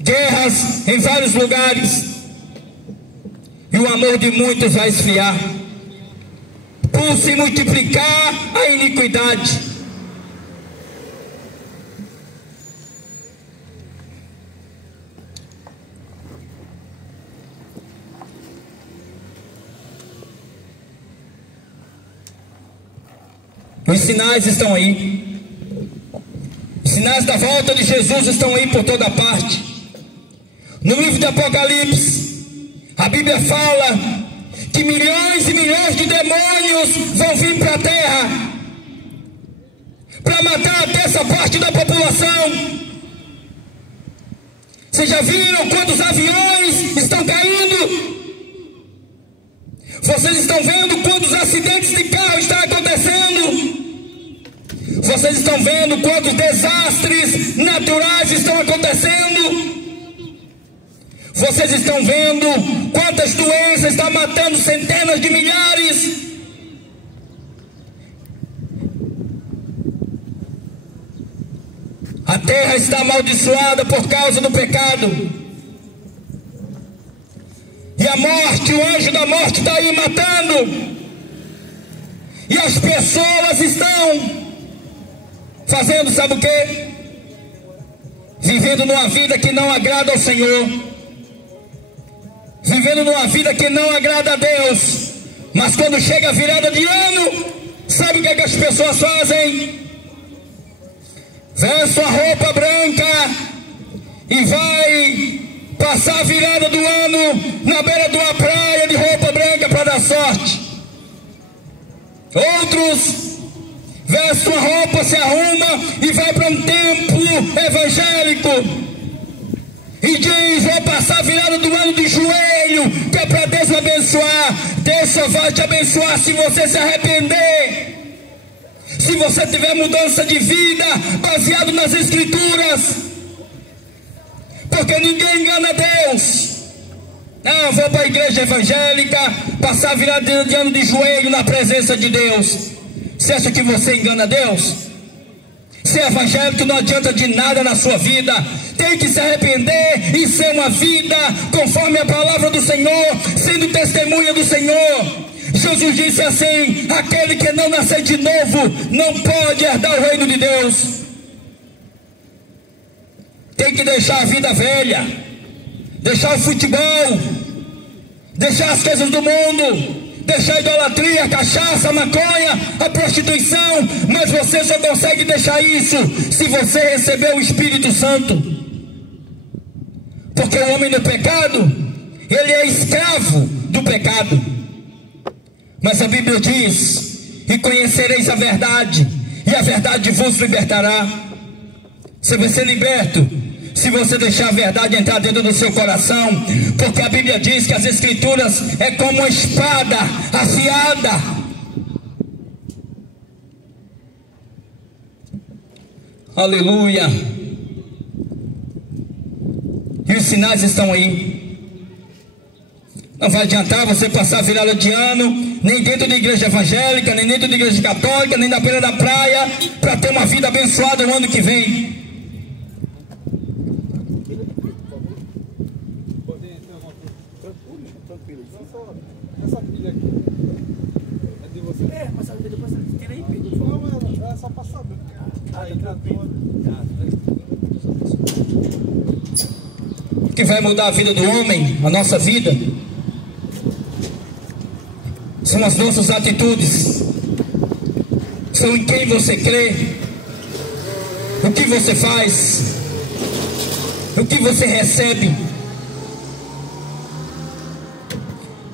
guerras em vários lugares, e o amor de muitos vai esfriar, por se multiplicar a iniquidade. Os sinais estão aí. Os sinais da volta de Jesus estão aí por toda parte. No livro de Apocalipse, a Bíblia fala que milhões e milhões de demônios vão vir para a terra para matar até essa parte da população. Vocês já viram quantos aviões estão caindo? Vocês estão vendo quantos acidentes de carro estão acontecendo? Vocês estão vendo quantos desastres naturais estão acontecendo? Vocês estão vendo quantas doenças estão matando centenas de milhares? A terra está amaldiçoada por causa do pecado. E a morte, o anjo da morte está aí matando. E as pessoas estão fazendo, sabe o quê? Vivendo numa vida que não agrada ao Senhor, vivendo numa vida que não agrada a Deus. Mas quando chega a virada de ano, sabe o que é que as pessoas fazem? Veste a roupa branca e vai passar a virada do ano na beira de uma praia de roupa branca para dar sorte. Outros veste uma roupa, se arruma e vai para um templo evangélico e diz: vou passar a virada do ano de joelho, que é para Deus me abençoar. Deus só vai te abençoar se você se arrepender, se você tiver mudança de vida baseado nas Escrituras, porque ninguém engana Deus. Não, vou para a igreja evangélica, passar a virada de ano de joelho na presença de Deus. Você acha que você engana Deus? Ser evangélico não adianta de nada na sua vida. Tem que se arrepender e ser uma vida conforme a palavra do Senhor, sendo testemunha do Senhor. Jesus disse assim: aquele que não nascer de novo não pode herdar o reino de Deus. Tem que deixar a vida velha, deixar o futebol, deixar as coisas do mundo, deixar a idolatria, a cachaça, a maconha, a prostituição. Mas você só consegue deixar isso se você receber o Espírito Santo, porque o homem do pecado, ele é escravo do pecado. Mas a Bíblia diz: e conhecereis a verdade, e a verdade vos libertará. Você vai ser liberto se você deixar a verdade entrar dentro do seu coração, porque a Bíblia diz que as Escrituras é como uma espada afiada. Aleluia. E os sinais estão aí. Não vai adiantar você passar a virada de ano, nem dentro da igreja evangélica, nem dentro da igreja católica, nem na beira da praia, para ter uma vida abençoada no ano que vem. Essa pilha aqui é de você? É, mas depois você tira aí, Pedro. Não, é só pra saber. Aí, O que vai mudar a vida do homem, a nossa vida, são as nossas atitudes, são em quem você crê, o que você faz, o que você recebe.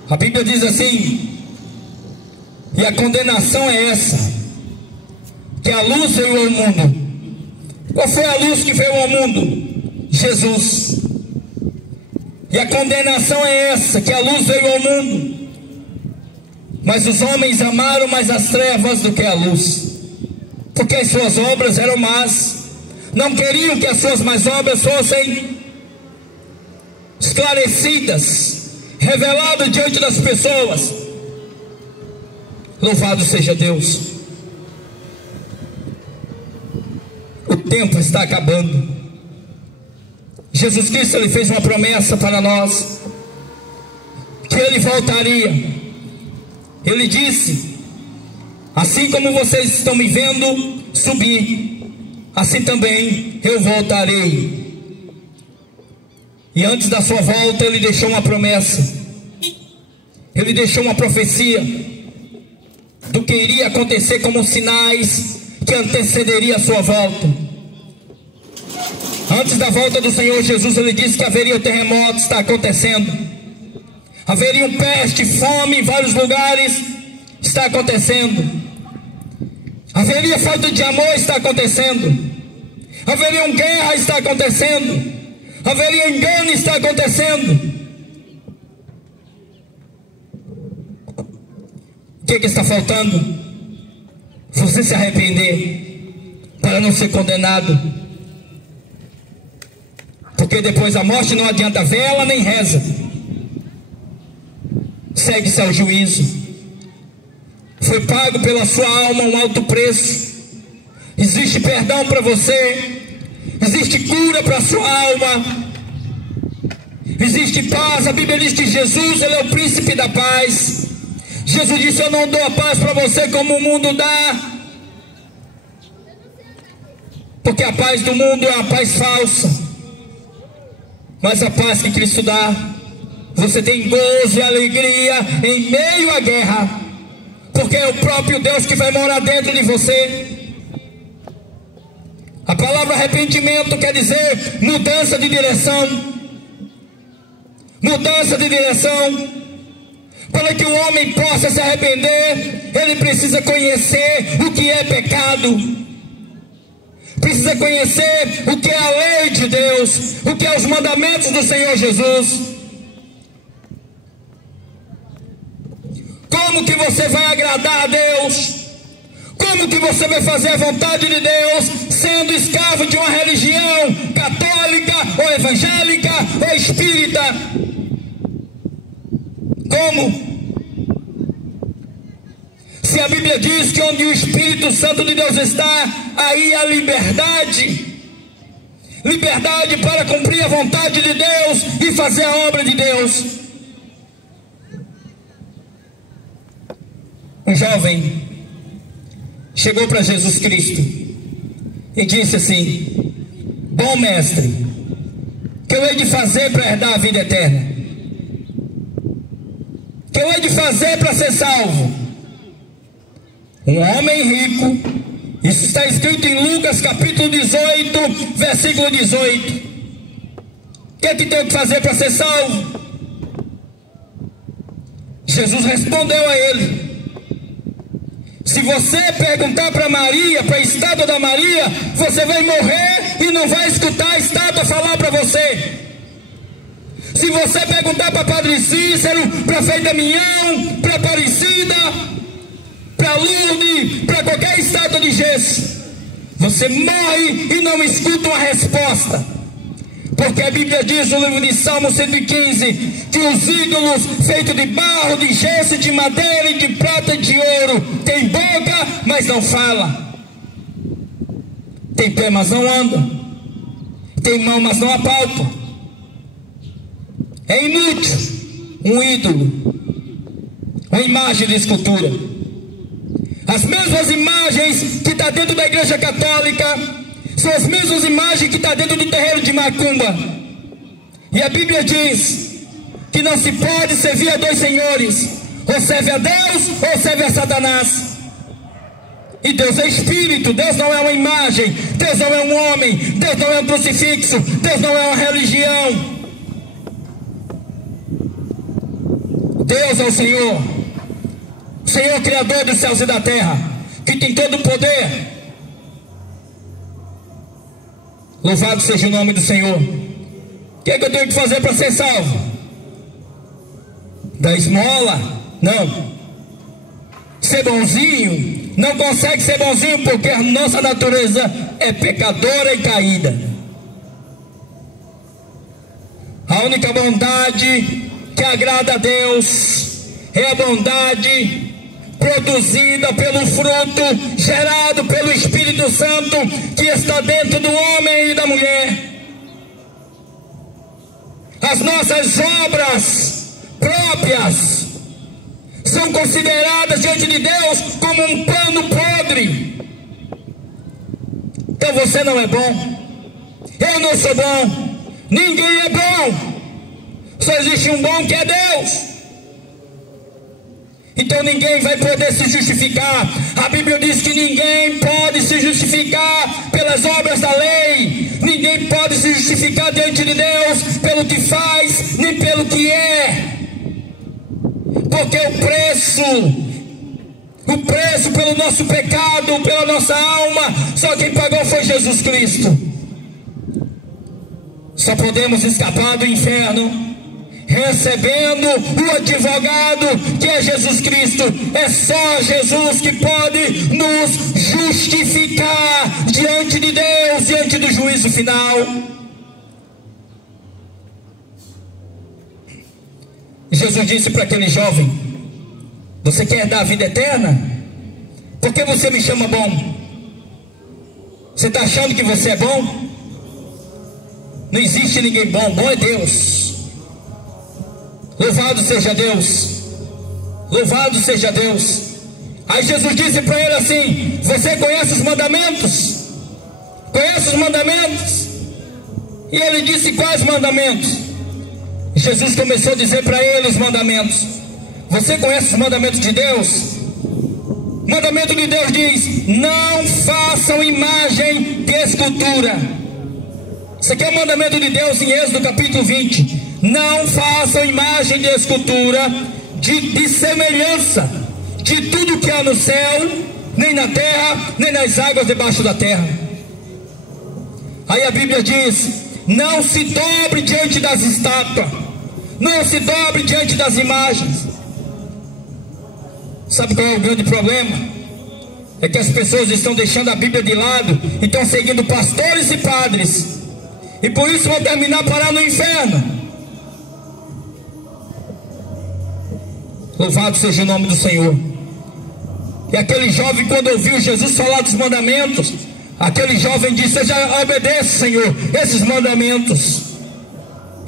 A Bíblia diz assim: e a condenação é essa, que a luz veio ao mundo. Qual foi a luz que veio ao mundo? Jesus. E a condenação é essa, que a luz veio ao mundo, mas os homens amaram mais as trevas do que a luz, porque as suas obras eram más. Não queriam que as suas más obras fossem esclarecidas, reveladas diante das pessoas. Louvado seja Deus. O tempo está acabando. Jesus Cristo, ele fez uma promessa para nós, que ele voltaria. Ele disse: assim como vocês estão me vendo subir, assim também eu voltarei. E antes da sua volta, ele deixou uma promessa, ele deixou uma profecia do que iria acontecer como sinais que antecederia a sua volta. Antes da volta do Senhor Jesus, ele disse que haveria terremotos, está acontecendo. Haveria peste, fome em vários lugares, está acontecendo. Haveria falta de amor, está acontecendo. Haveria guerra, está acontecendo. Haveria engano, está acontecendo. O que está faltando? Você se arrepender para não ser condenado. Porque depois da morte não adianta vela nem reza, segue-se ao juízo. Foi pago pela sua alma um alto preço. Existe perdão para você, existe cura para a sua alma, existe paz. A Bíblia diz que Jesus, ele é o príncipe da paz. Jesus disse: eu não dou a paz para você como o mundo dá, porque a paz do mundo é uma paz falsa. Mas a paz que Cristo dá, você tem gozo e alegria em meio à guerra, porque é o próprio Deus que vai morar dentro de você. A palavra arrependimento quer dizer mudança de direção. Mudança de direção. Para que o homem possa se arrepender, ele precisa conhecer o que é pecado, precisa conhecer o que é a lei de Deus, o que é os mandamentos do Senhor Jesus. Como que você vai agradar a Deus? Como que você vai fazer a vontade de Deus sendo escravo de uma religião católica ou evangélica ou espírita? Como? Se a Bíblia diz que onde o Espírito Santo de Deus está, aí há liberdade. Liberdade para cumprir a vontade de Deus e fazer a obra de Deus. Um jovem chegou para Jesus Cristo e disse assim: bom mestre, o que eu hei de fazer para herdar a vida eterna? O que eu hei de fazer para ser salvo? Um homem rico, isso está escrito em Lucas capítulo 18, versículo 18. O que é que tem que fazer para ser salvo? Jesus respondeu a ele: se você perguntar para Maria, para a estátua da Maria, você vai morrer e não vai escutar a estátua falar para você. Se você perguntar para Padre Cícero, para Frei Damião, para Aparecida, para Lourdes, para qualquer estátua de gesso, você morre e não escuta uma resposta. Porque a Bíblia diz no livro de Salmo 115 que os ídolos feitos de barro, de gesso, de madeira, de prata e de ouro têm boca, mas não fala, tem pé, mas não anda, tem mão, mas não apalpa. É inútil um ídolo, uma imagem de escultura. As mesmas imagens que está dentro da igreja católica são as mesmas imagens que está dentro do terreiro de Macumba. E a Bíblia diz que não se pode servir a dois senhores, ou serve a Deus ou serve a Satanás. E Deus é espírito, Deus não é uma imagem, Deus não é um homem, Deus não é um crucifixo, Deus não é uma religião. Deus é o Senhor, o Senhor Criador dos céus e da terra, que tem todo o poder. Louvado seja o nome do Senhor. O que é que eu tenho que fazer para ser salvo? Dar esmola? Não. Ser bonzinho? Não consegue ser bonzinho porque a nossa natureza é pecadora e caída. A única bondade que agrada a Deus é a bondade produzida pelo fruto gerado pelo Espírito Santo que está dentro do homem e da mulher. As nossas obras próprias são consideradas diante de Deus como um pano podre. Então você não é bom, eu não sou bom, ninguém é bom, só existe um bom que é Deus. Então ninguém vai poder se justificar. A Bíblia diz que ninguém pode se justificar pelas obras da lei. Ninguém pode se justificar diante de Deus pelo que faz, nem pelo que é. Porque o preço pelo nosso pecado, pela nossa alma, só quem pagou foi Jesus Cristo. Só podemos escapar do inferno recebendo o advogado que é Jesus Cristo. É só Jesus que pode nos justificar diante de Deus, diante do juízo final. Jesus disse para aquele jovem: você quer dar a vida eterna? Por que você me chama bom? Você está achando que você é bom? Não existe ninguém bom, bom é Deus. Louvado seja Deus, louvado seja Deus. Aí Jesus disse para ele assim: você conhece os mandamentos? Conhece os mandamentos? E ele disse: quais mandamentos? Jesus começou a dizer para ele os mandamentos. Você conhece os mandamentos de Deus? O mandamento de Deus diz: não façam imagem de escultura. Isso aqui é o mandamento de Deus em Êxodo capítulo 20. Não façam imagem de escultura, de semelhança de tudo que há no céu, nem na terra, nem nas águas debaixo da terra. Aí a Bíblia diz: não se dobre diante das estátuas, não se dobre diante das imagens. Sabe qual é o grande problema? É que as pessoas estão deixando a Bíblia de lado e estão seguindo pastores e padres, e por isso vão terminar parar no inferno. Louvado seja o nome do Senhor. E aquele jovem, quando ouviu Jesus falar dos mandamentos, aquele jovem disse: eu já obedeço, Senhor, esses mandamentos.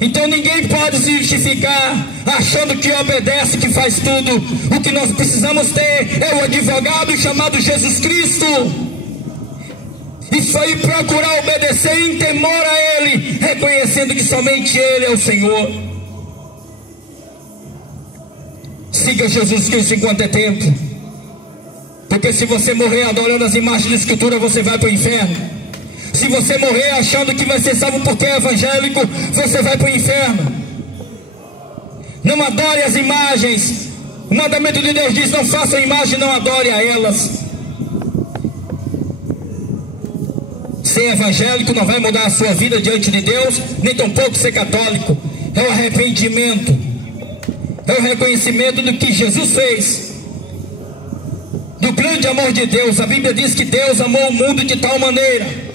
Então ninguém pode se justificar achando que obedece, que faz tudo. O que nós precisamos ter é o advogado chamado Jesus Cristo. Isso aí, procurar obedecer em temor a Ele, reconhecendo que somente Ele é o Senhor. Siga Jesus Cristo enquanto é tempo, porque se você morrer adorando as imagens da Escritura, você vai para o inferno. Se você morrer achando que vai ser salvo porque é evangélico, você vai para o inferno. Não adore as imagens. O mandamento de Deus diz: não faça imagem, não adore a elas. Ser evangélico não vai mudar a sua vida diante de Deus, nem tampouco ser católico. É o arrependimento, é o reconhecimento do que Jesus fez, do grande amor de Deus. A Bíblia diz que Deus amou o mundo de tal maneira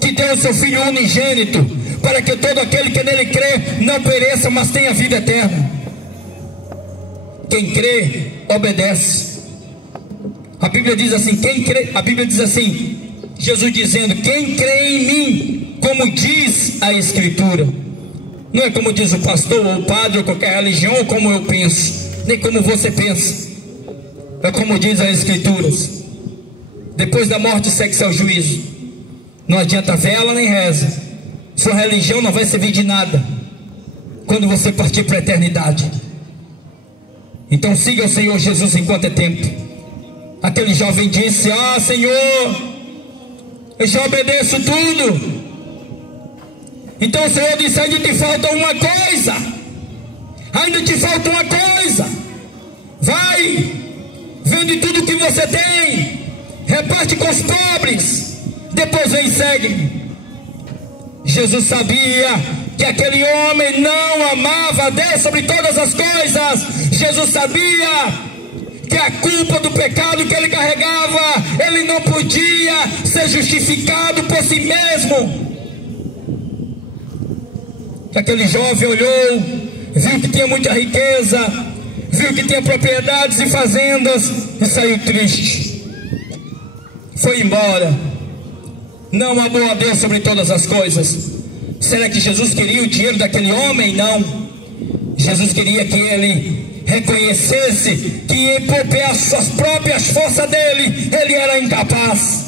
que deu o seu Filho unigênito, para que todo aquele que nele crê não pereça, mas tenha vida eterna. Quem crê, obedece. A Bíblia diz assim, quem crê, a Bíblia diz assim, Jesus dizendo: quem crê em mim, como diz a Escritura. Não é como diz o pastor, ou o padre, ou qualquer religião, ou como eu penso, nem como você pensa. É como diz as Escrituras. Depois da morte segue-se ao juízo. Não adianta vela nem reza. Sua religião não vai servir de nada quando você partir para a eternidade. Então siga o Senhor Jesus enquanto é tempo. Aquele jovem disse: ah, Senhor, eu já obedeço tudo. Então o Senhor disse: ainda te falta uma coisa. Ainda te falta uma coisa. Vai, vende tudo que você tem, reparte com os pobres, depois vem e segue. Jesus sabia que aquele homem não amava a Deus sobre todas as coisas. Jesus sabia que a culpa do pecado que ele carregava, ele não podia ser justificado por si mesmo. Aquele jovem olhou, viu que tinha muita riqueza, viu que tinha propriedades e fazendas, e saiu triste. Foi embora. Não amou a Deus sobre todas as coisas. Será que Jesus queria o dinheiro daquele homem? Não. Jesus queria que ele reconhecesse que por as suas próprias forças dele, ele era incapaz.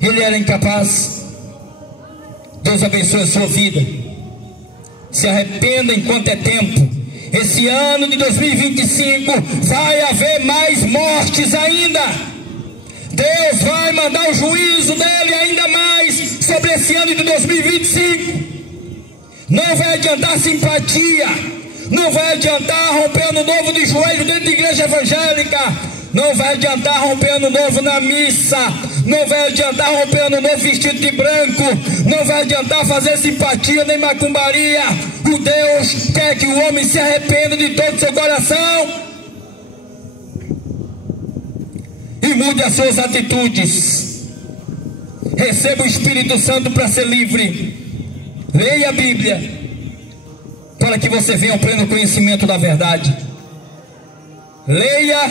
Ele era incapaz. Deus abençoe a sua vida. Se arrependa enquanto é tempo. Esse ano de 2025 vai haver mais mortes ainda. Deus vai mandar o juízo dele ainda mais sobre esse ano de 2025. Não vai adiantar simpatia, não vai adiantar romper ano novo de joelho dentro da igreja evangélica, não vai adiantar romper ano novo na missa, não vai adiantar romper ano novo vestido de branco, não vai adiantar fazer simpatia nem macumbaria. O Deus quer que o homem se arrependa de todo o seu coração e mude as suas atitudes. Receba o Espírito Santo para ser livre. Leia a Bíblia para que você venha ao pleno conhecimento da verdade. Leia,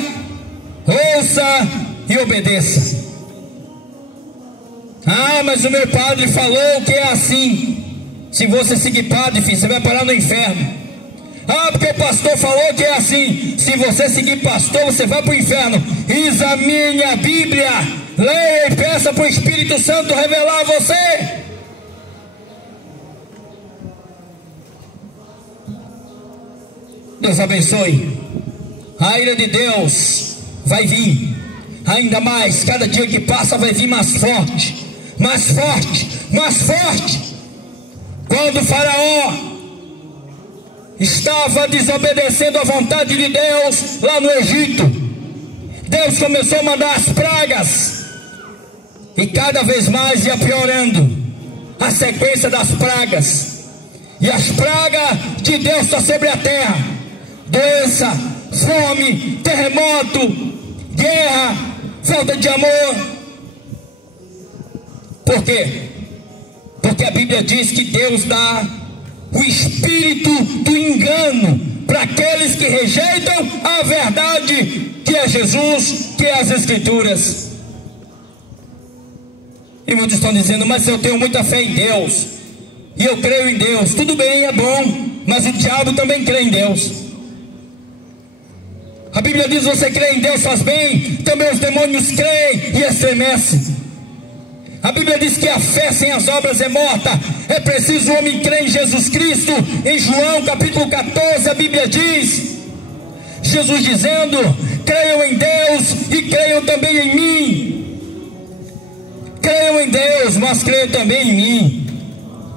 ouça e obedeça. Ah, mas o meu padre falou que é assim. Se você seguir padre, filho, você vai parar no inferno. Ah, porque o pastor falou que é assim. Se você seguir pastor, você vai para o inferno. Examine a Bíblia, leia e peça para o Espírito Santo revelar a você. Deus abençoe. A ira de Deus vai vir ainda mais. Cada dia que passa vai vir mais forte, mais forte, mais forte. Quando o Faraó estava desobedecendo a vontade de Deus lá no Egito. Deus começou a mandar as pragas, e cada vez mais ia piorando a sequência das pragas. E as pragas de Deus estão sobre a terra: doença, fome, terremoto, guerra, falta de amor. Por quê? Porque a Bíblia diz que Deus dá o espírito do engano para aqueles que rejeitam a verdade, que é Jesus, que é as Escrituras. E muitos estão dizendo: mas eu tenho muita fé em Deus, e eu creio em Deus. Tudo bem, é bom, mas o diabo também crê em Deus. A Bíblia diz: você crê em Deus, faz bem, também os demônios creem e estremecem. A Bíblia diz que a fé sem as obras é morta. É preciso o homem crer em Jesus Cristo. Em João capítulo 14 a Bíblia diz, Jesus dizendo: creiam em Deus e creiam também em mim. Creiam em Deus, mas creiam também em mim.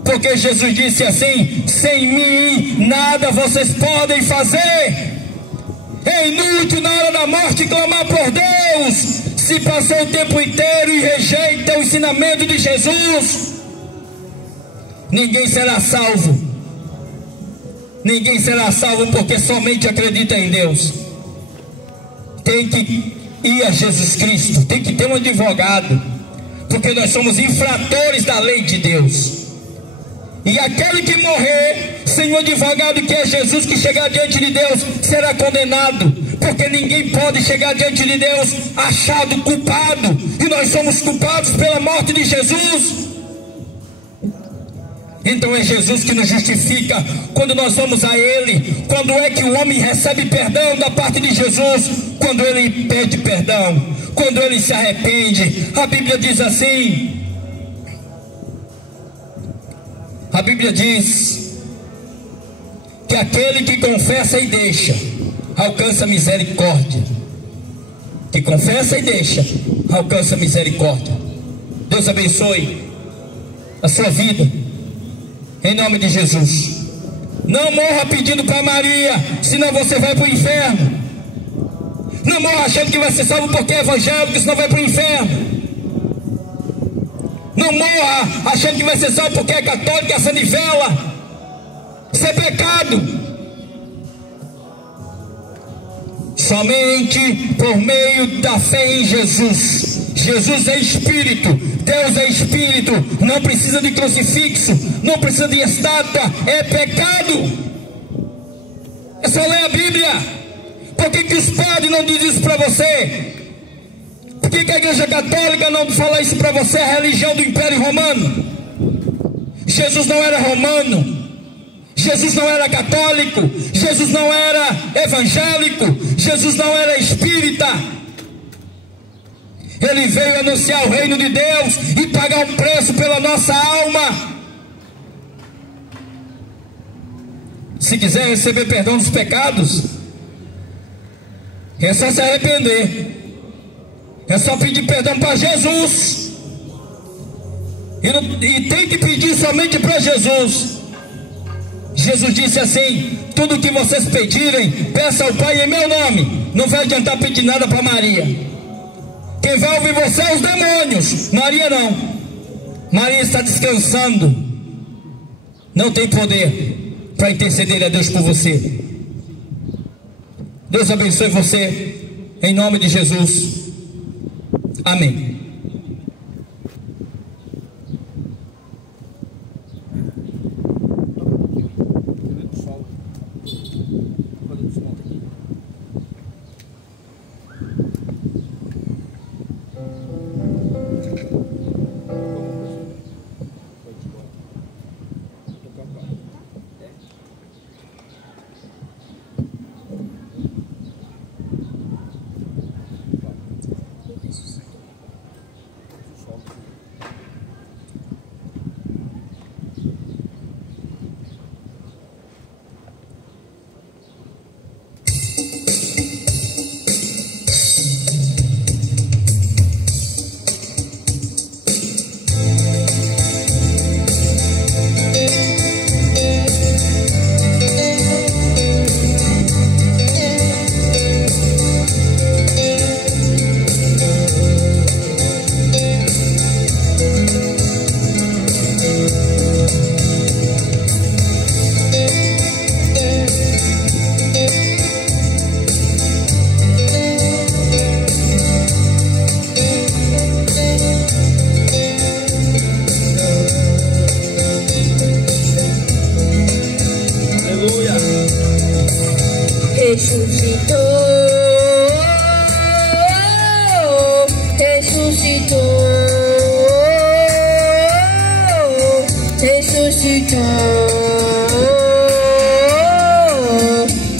Porque Jesus disse assim: sem mim nada vocês podem fazer. É inútil na hora da morte clamar por Deus, se passou o tempo inteiro e rejeita o ensinamento de Jesus. Ninguém será salvo. Ninguém será salvo porque somente acredita em Deus. Tem que ir a Jesus Cristo, tem que ter um advogado, porque nós somos infratores da lei de Deus. E aquele que morrer sem o advogado, que é Jesus, que chegar diante de Deus, será condenado, porque ninguém pode chegar diante de Deus achado culpado, e nós somos culpados pela morte de Jesus. Então é Jesus que nos justifica quando nós vamos a Ele. Quando é que o homem recebe perdão da parte de Jesus? Quando ele pede perdão, quando ele se arrepende. A Bíblia diz assim, a Bíblia diz que aquele que confessa e deixa alcança misericórdia. Que confessa e deixa alcança misericórdia. Deus abençoe a sua vida, em nome de Jesus. Não morra pedindo para Maria, senão você vai para o inferno. Não morra achando que vai ser salvo porque é evangélico, senão vai para o inferno. Não morra achando que vai ser salvo porque é católico, acende vela. Isso é pecado. Somente por meio da fé em Jesus. Jesus é Espírito, Deus é Espírito. Não precisa de crucifixo, não precisa de estátua. É pecado. É só ler a Bíblia. Por que os padres não dizem isso para você? Por que a Igreja Católica não fala isso para você? A religião do Império Romano. Jesus não era romano, Jesus não era católico, Jesus não era evangélico, Jesus não era espírita. Ele veio anunciar o reino de Deus e pagar um preço pela nossa alma. Se quiser receber perdão dos pecados, é só se arrepender. É só pedir perdão para Jesus. E tem que pedir somente para Jesus. Jesus disse assim: tudo que vocês pedirem, peça ao Pai em meu nome. Não vai adiantar pedir nada para Maria. Quem vai ouvir você é os demônios, Maria não. Maria está descansando. Não tem poder para interceder a Deus por você. Deus abençoe você, em nome de Jesus. Amém.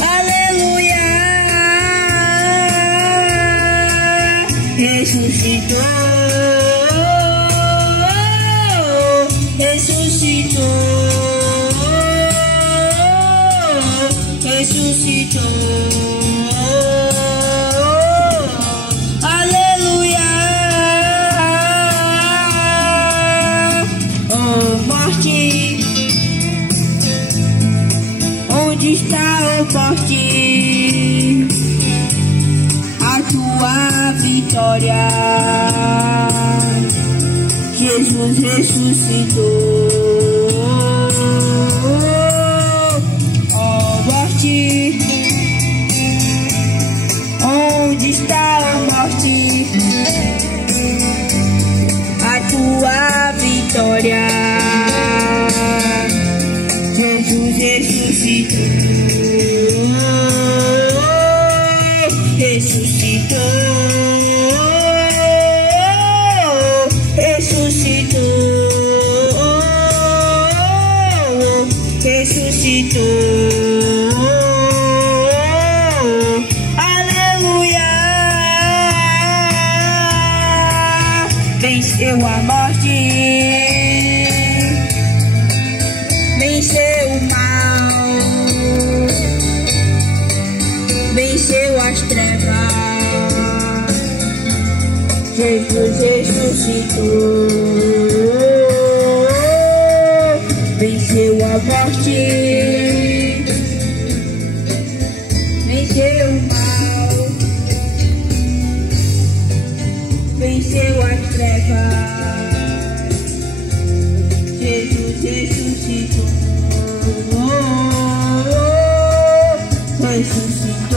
Aleluia, ressuscitou, ressuscitou, ressuscitou. Aleluia, oh morte, onde está, oh morte, a tua vitória? Jesus ressuscitou. Oh morte, onde está, a morte, a tua vitória? Jesus ressuscitou, ressuscitou, ressuscitou, ressuscitou. Venceu a morte, venceu o mal, venceu as trevas. Jesus ressuscitou, venceu a morte, venceu o mal, venceu as trevas. Jesus ressuscitou, ressuscitou.